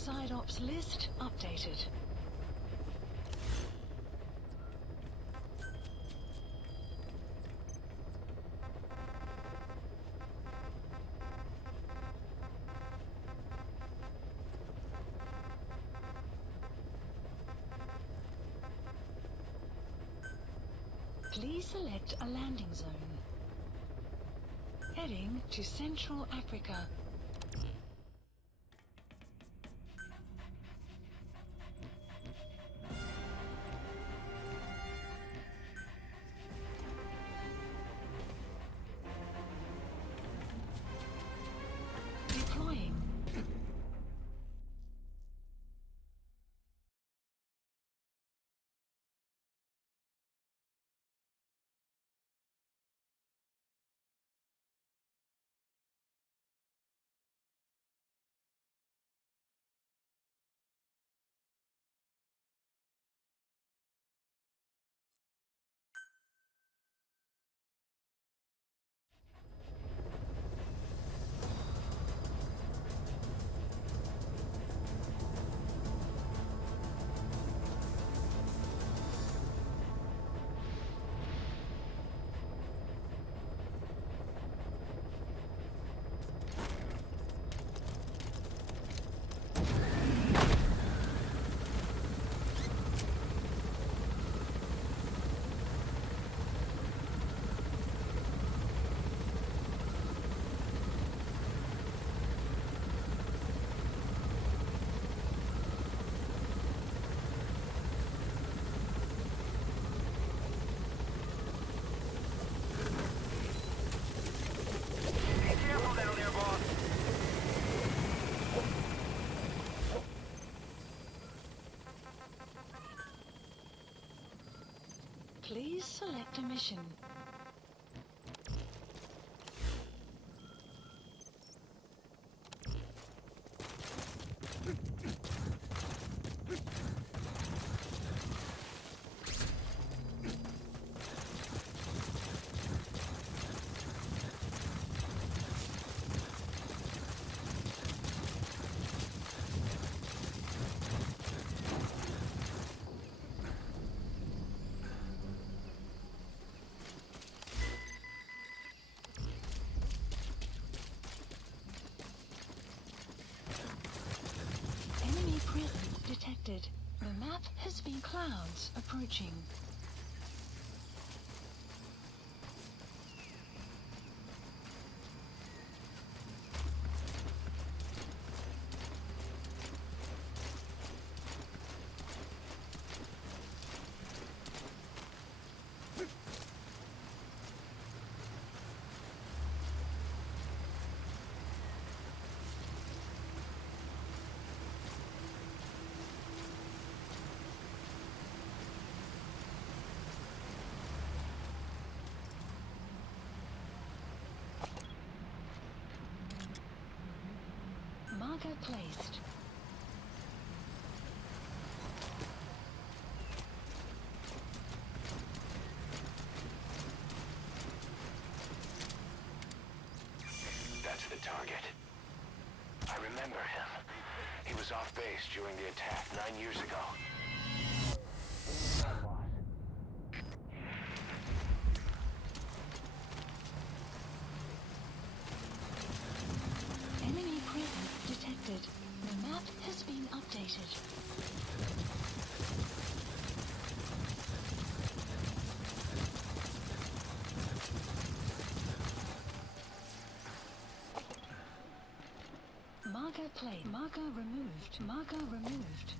Side ops list updated. Please select a landing zone. Heading to Central Africa. Deploying. Please select a mission. Enemy prison detected. The map has been clouds approaching. Marker placed. That's the target. I remember him. He was off base during the attack 9 years ago. Enemy presence detected. The map has been updated. Marker play. Marker removed. Marker removed.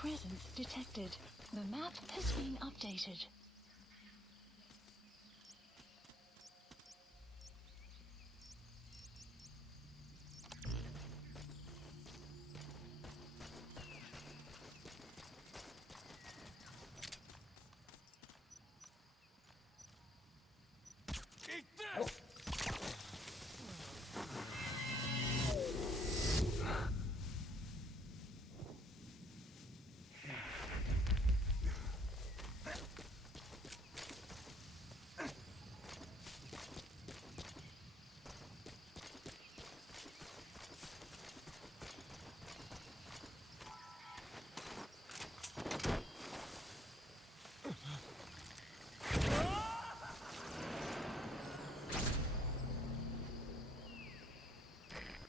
presence detected. The map has been updated. Eat this!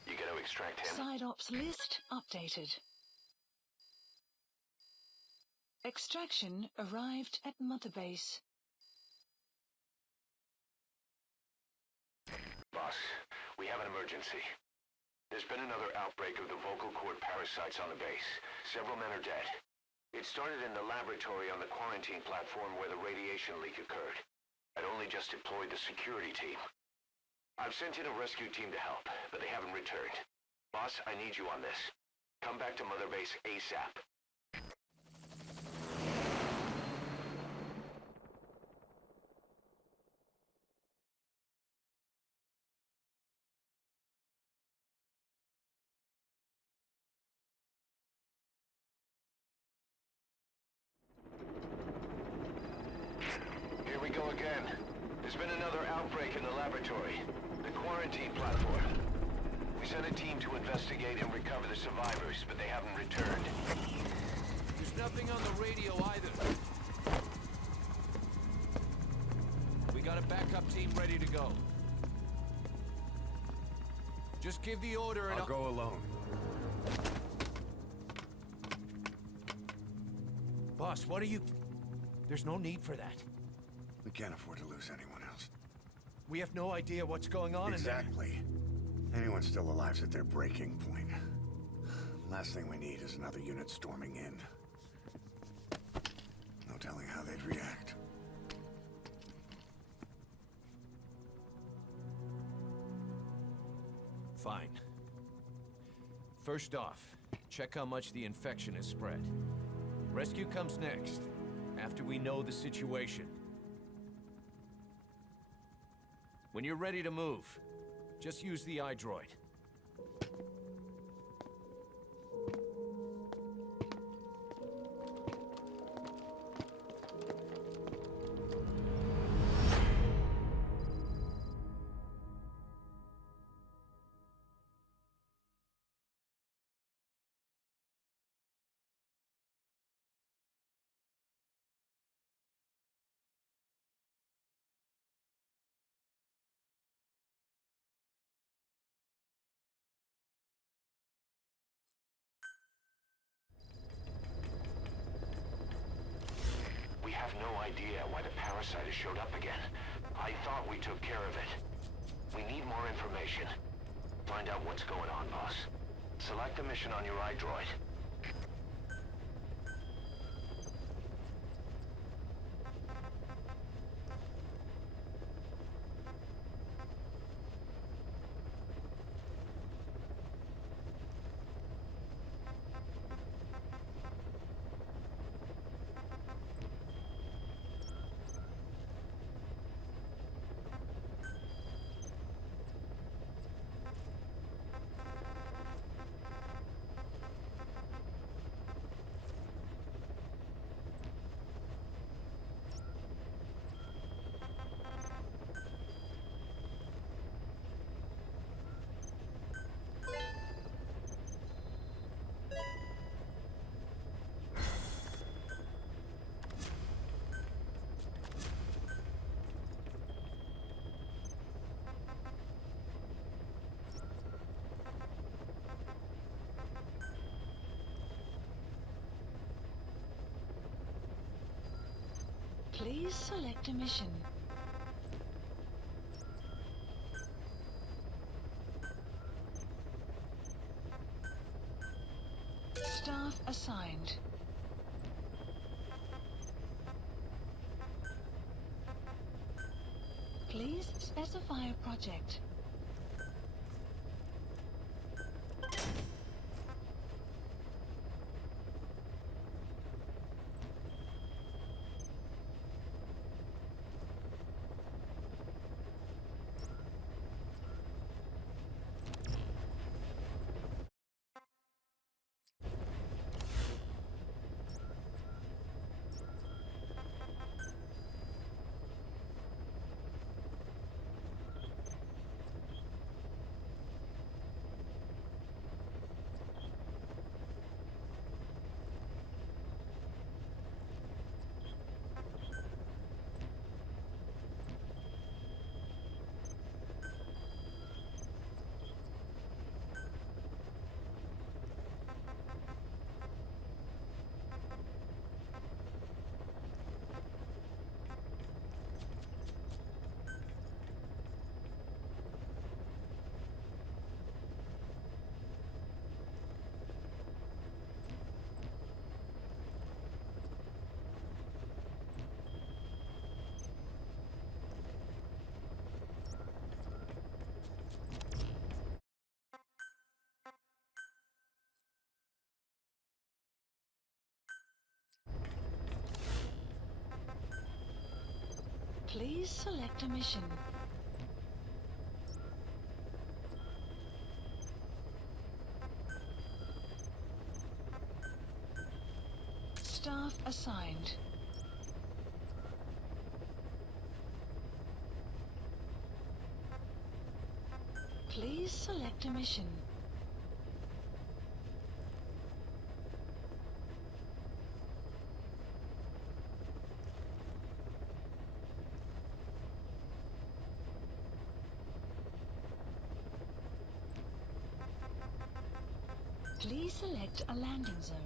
You gotta extract him. Side ops list updated. Extraction arrived at Mother Base. Boss, we have an emergency. There's been another outbreak of the vocal cord parasites on the base. Several men are dead. It started in the laboratory on the quarantine platform where the radiation leak occurred. I'd only just deployed the security team. I've sent in a rescue team to help, but they haven't returned. Boss, I need you on this. Come back to Mother Base ASAP. Here we go again. There's been another outbreak in the laboratory. The quarantine platform. We sent a team to investigate and recover the survivors, but they haven't returned. There's nothing on the radio either. We got a backup team ready to go. Just give the order and I'll go alone. Boss, what are you... There's no need for that. We can't afford to lose anyone else. We have no idea what's going on in there. Exactly. Anyone still alive's at their breaking point. Last thing we need is another unit storming in. No telling how they'd react. Fine. First off, check how much the infection has spread. Rescue comes next, after we know the situation. When you're ready to move, just use the iDroid. We have no idea why the parasite has showed up again. I thought we took care of it. We need more information. Find out what's going on, boss. Select the mission on your iDroid. Please select a mission. Staff assigned. Specify a project. Please select a mission. Staff assigned. Please select a mission. Please select a landing zone.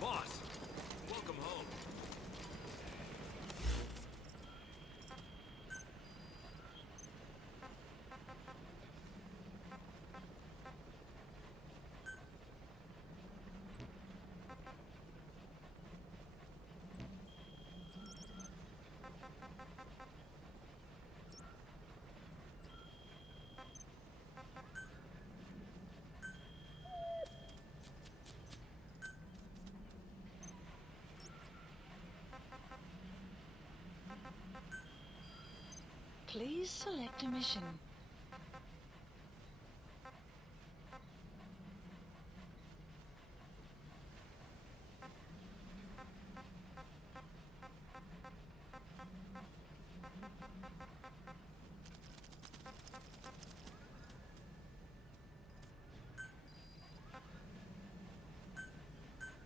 Boss, welcome home. Please select a mission.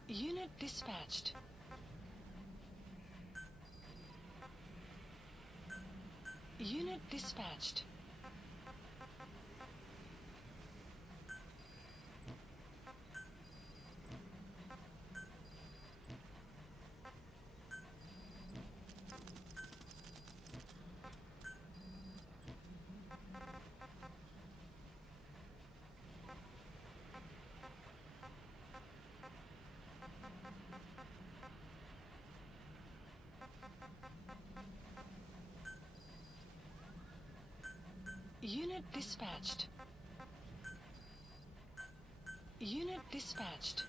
Unit dispatched. Unit dispatched. Unit dispatched. Unit dispatched.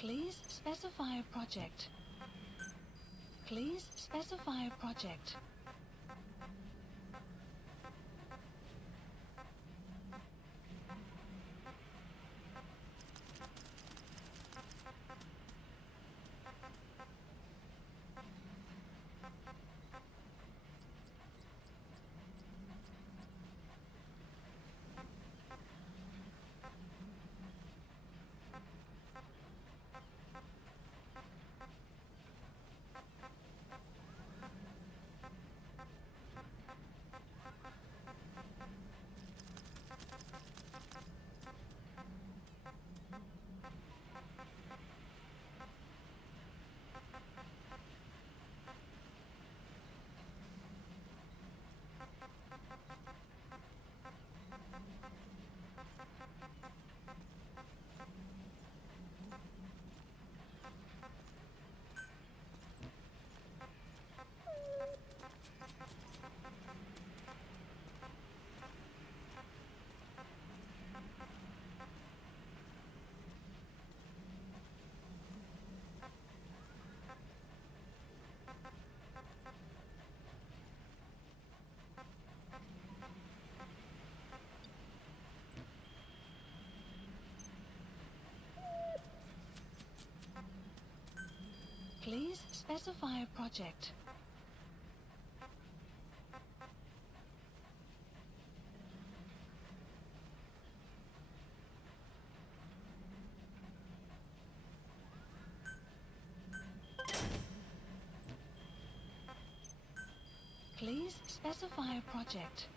Please specify a project. Please specify a project. Please specify a project. Please specify a project.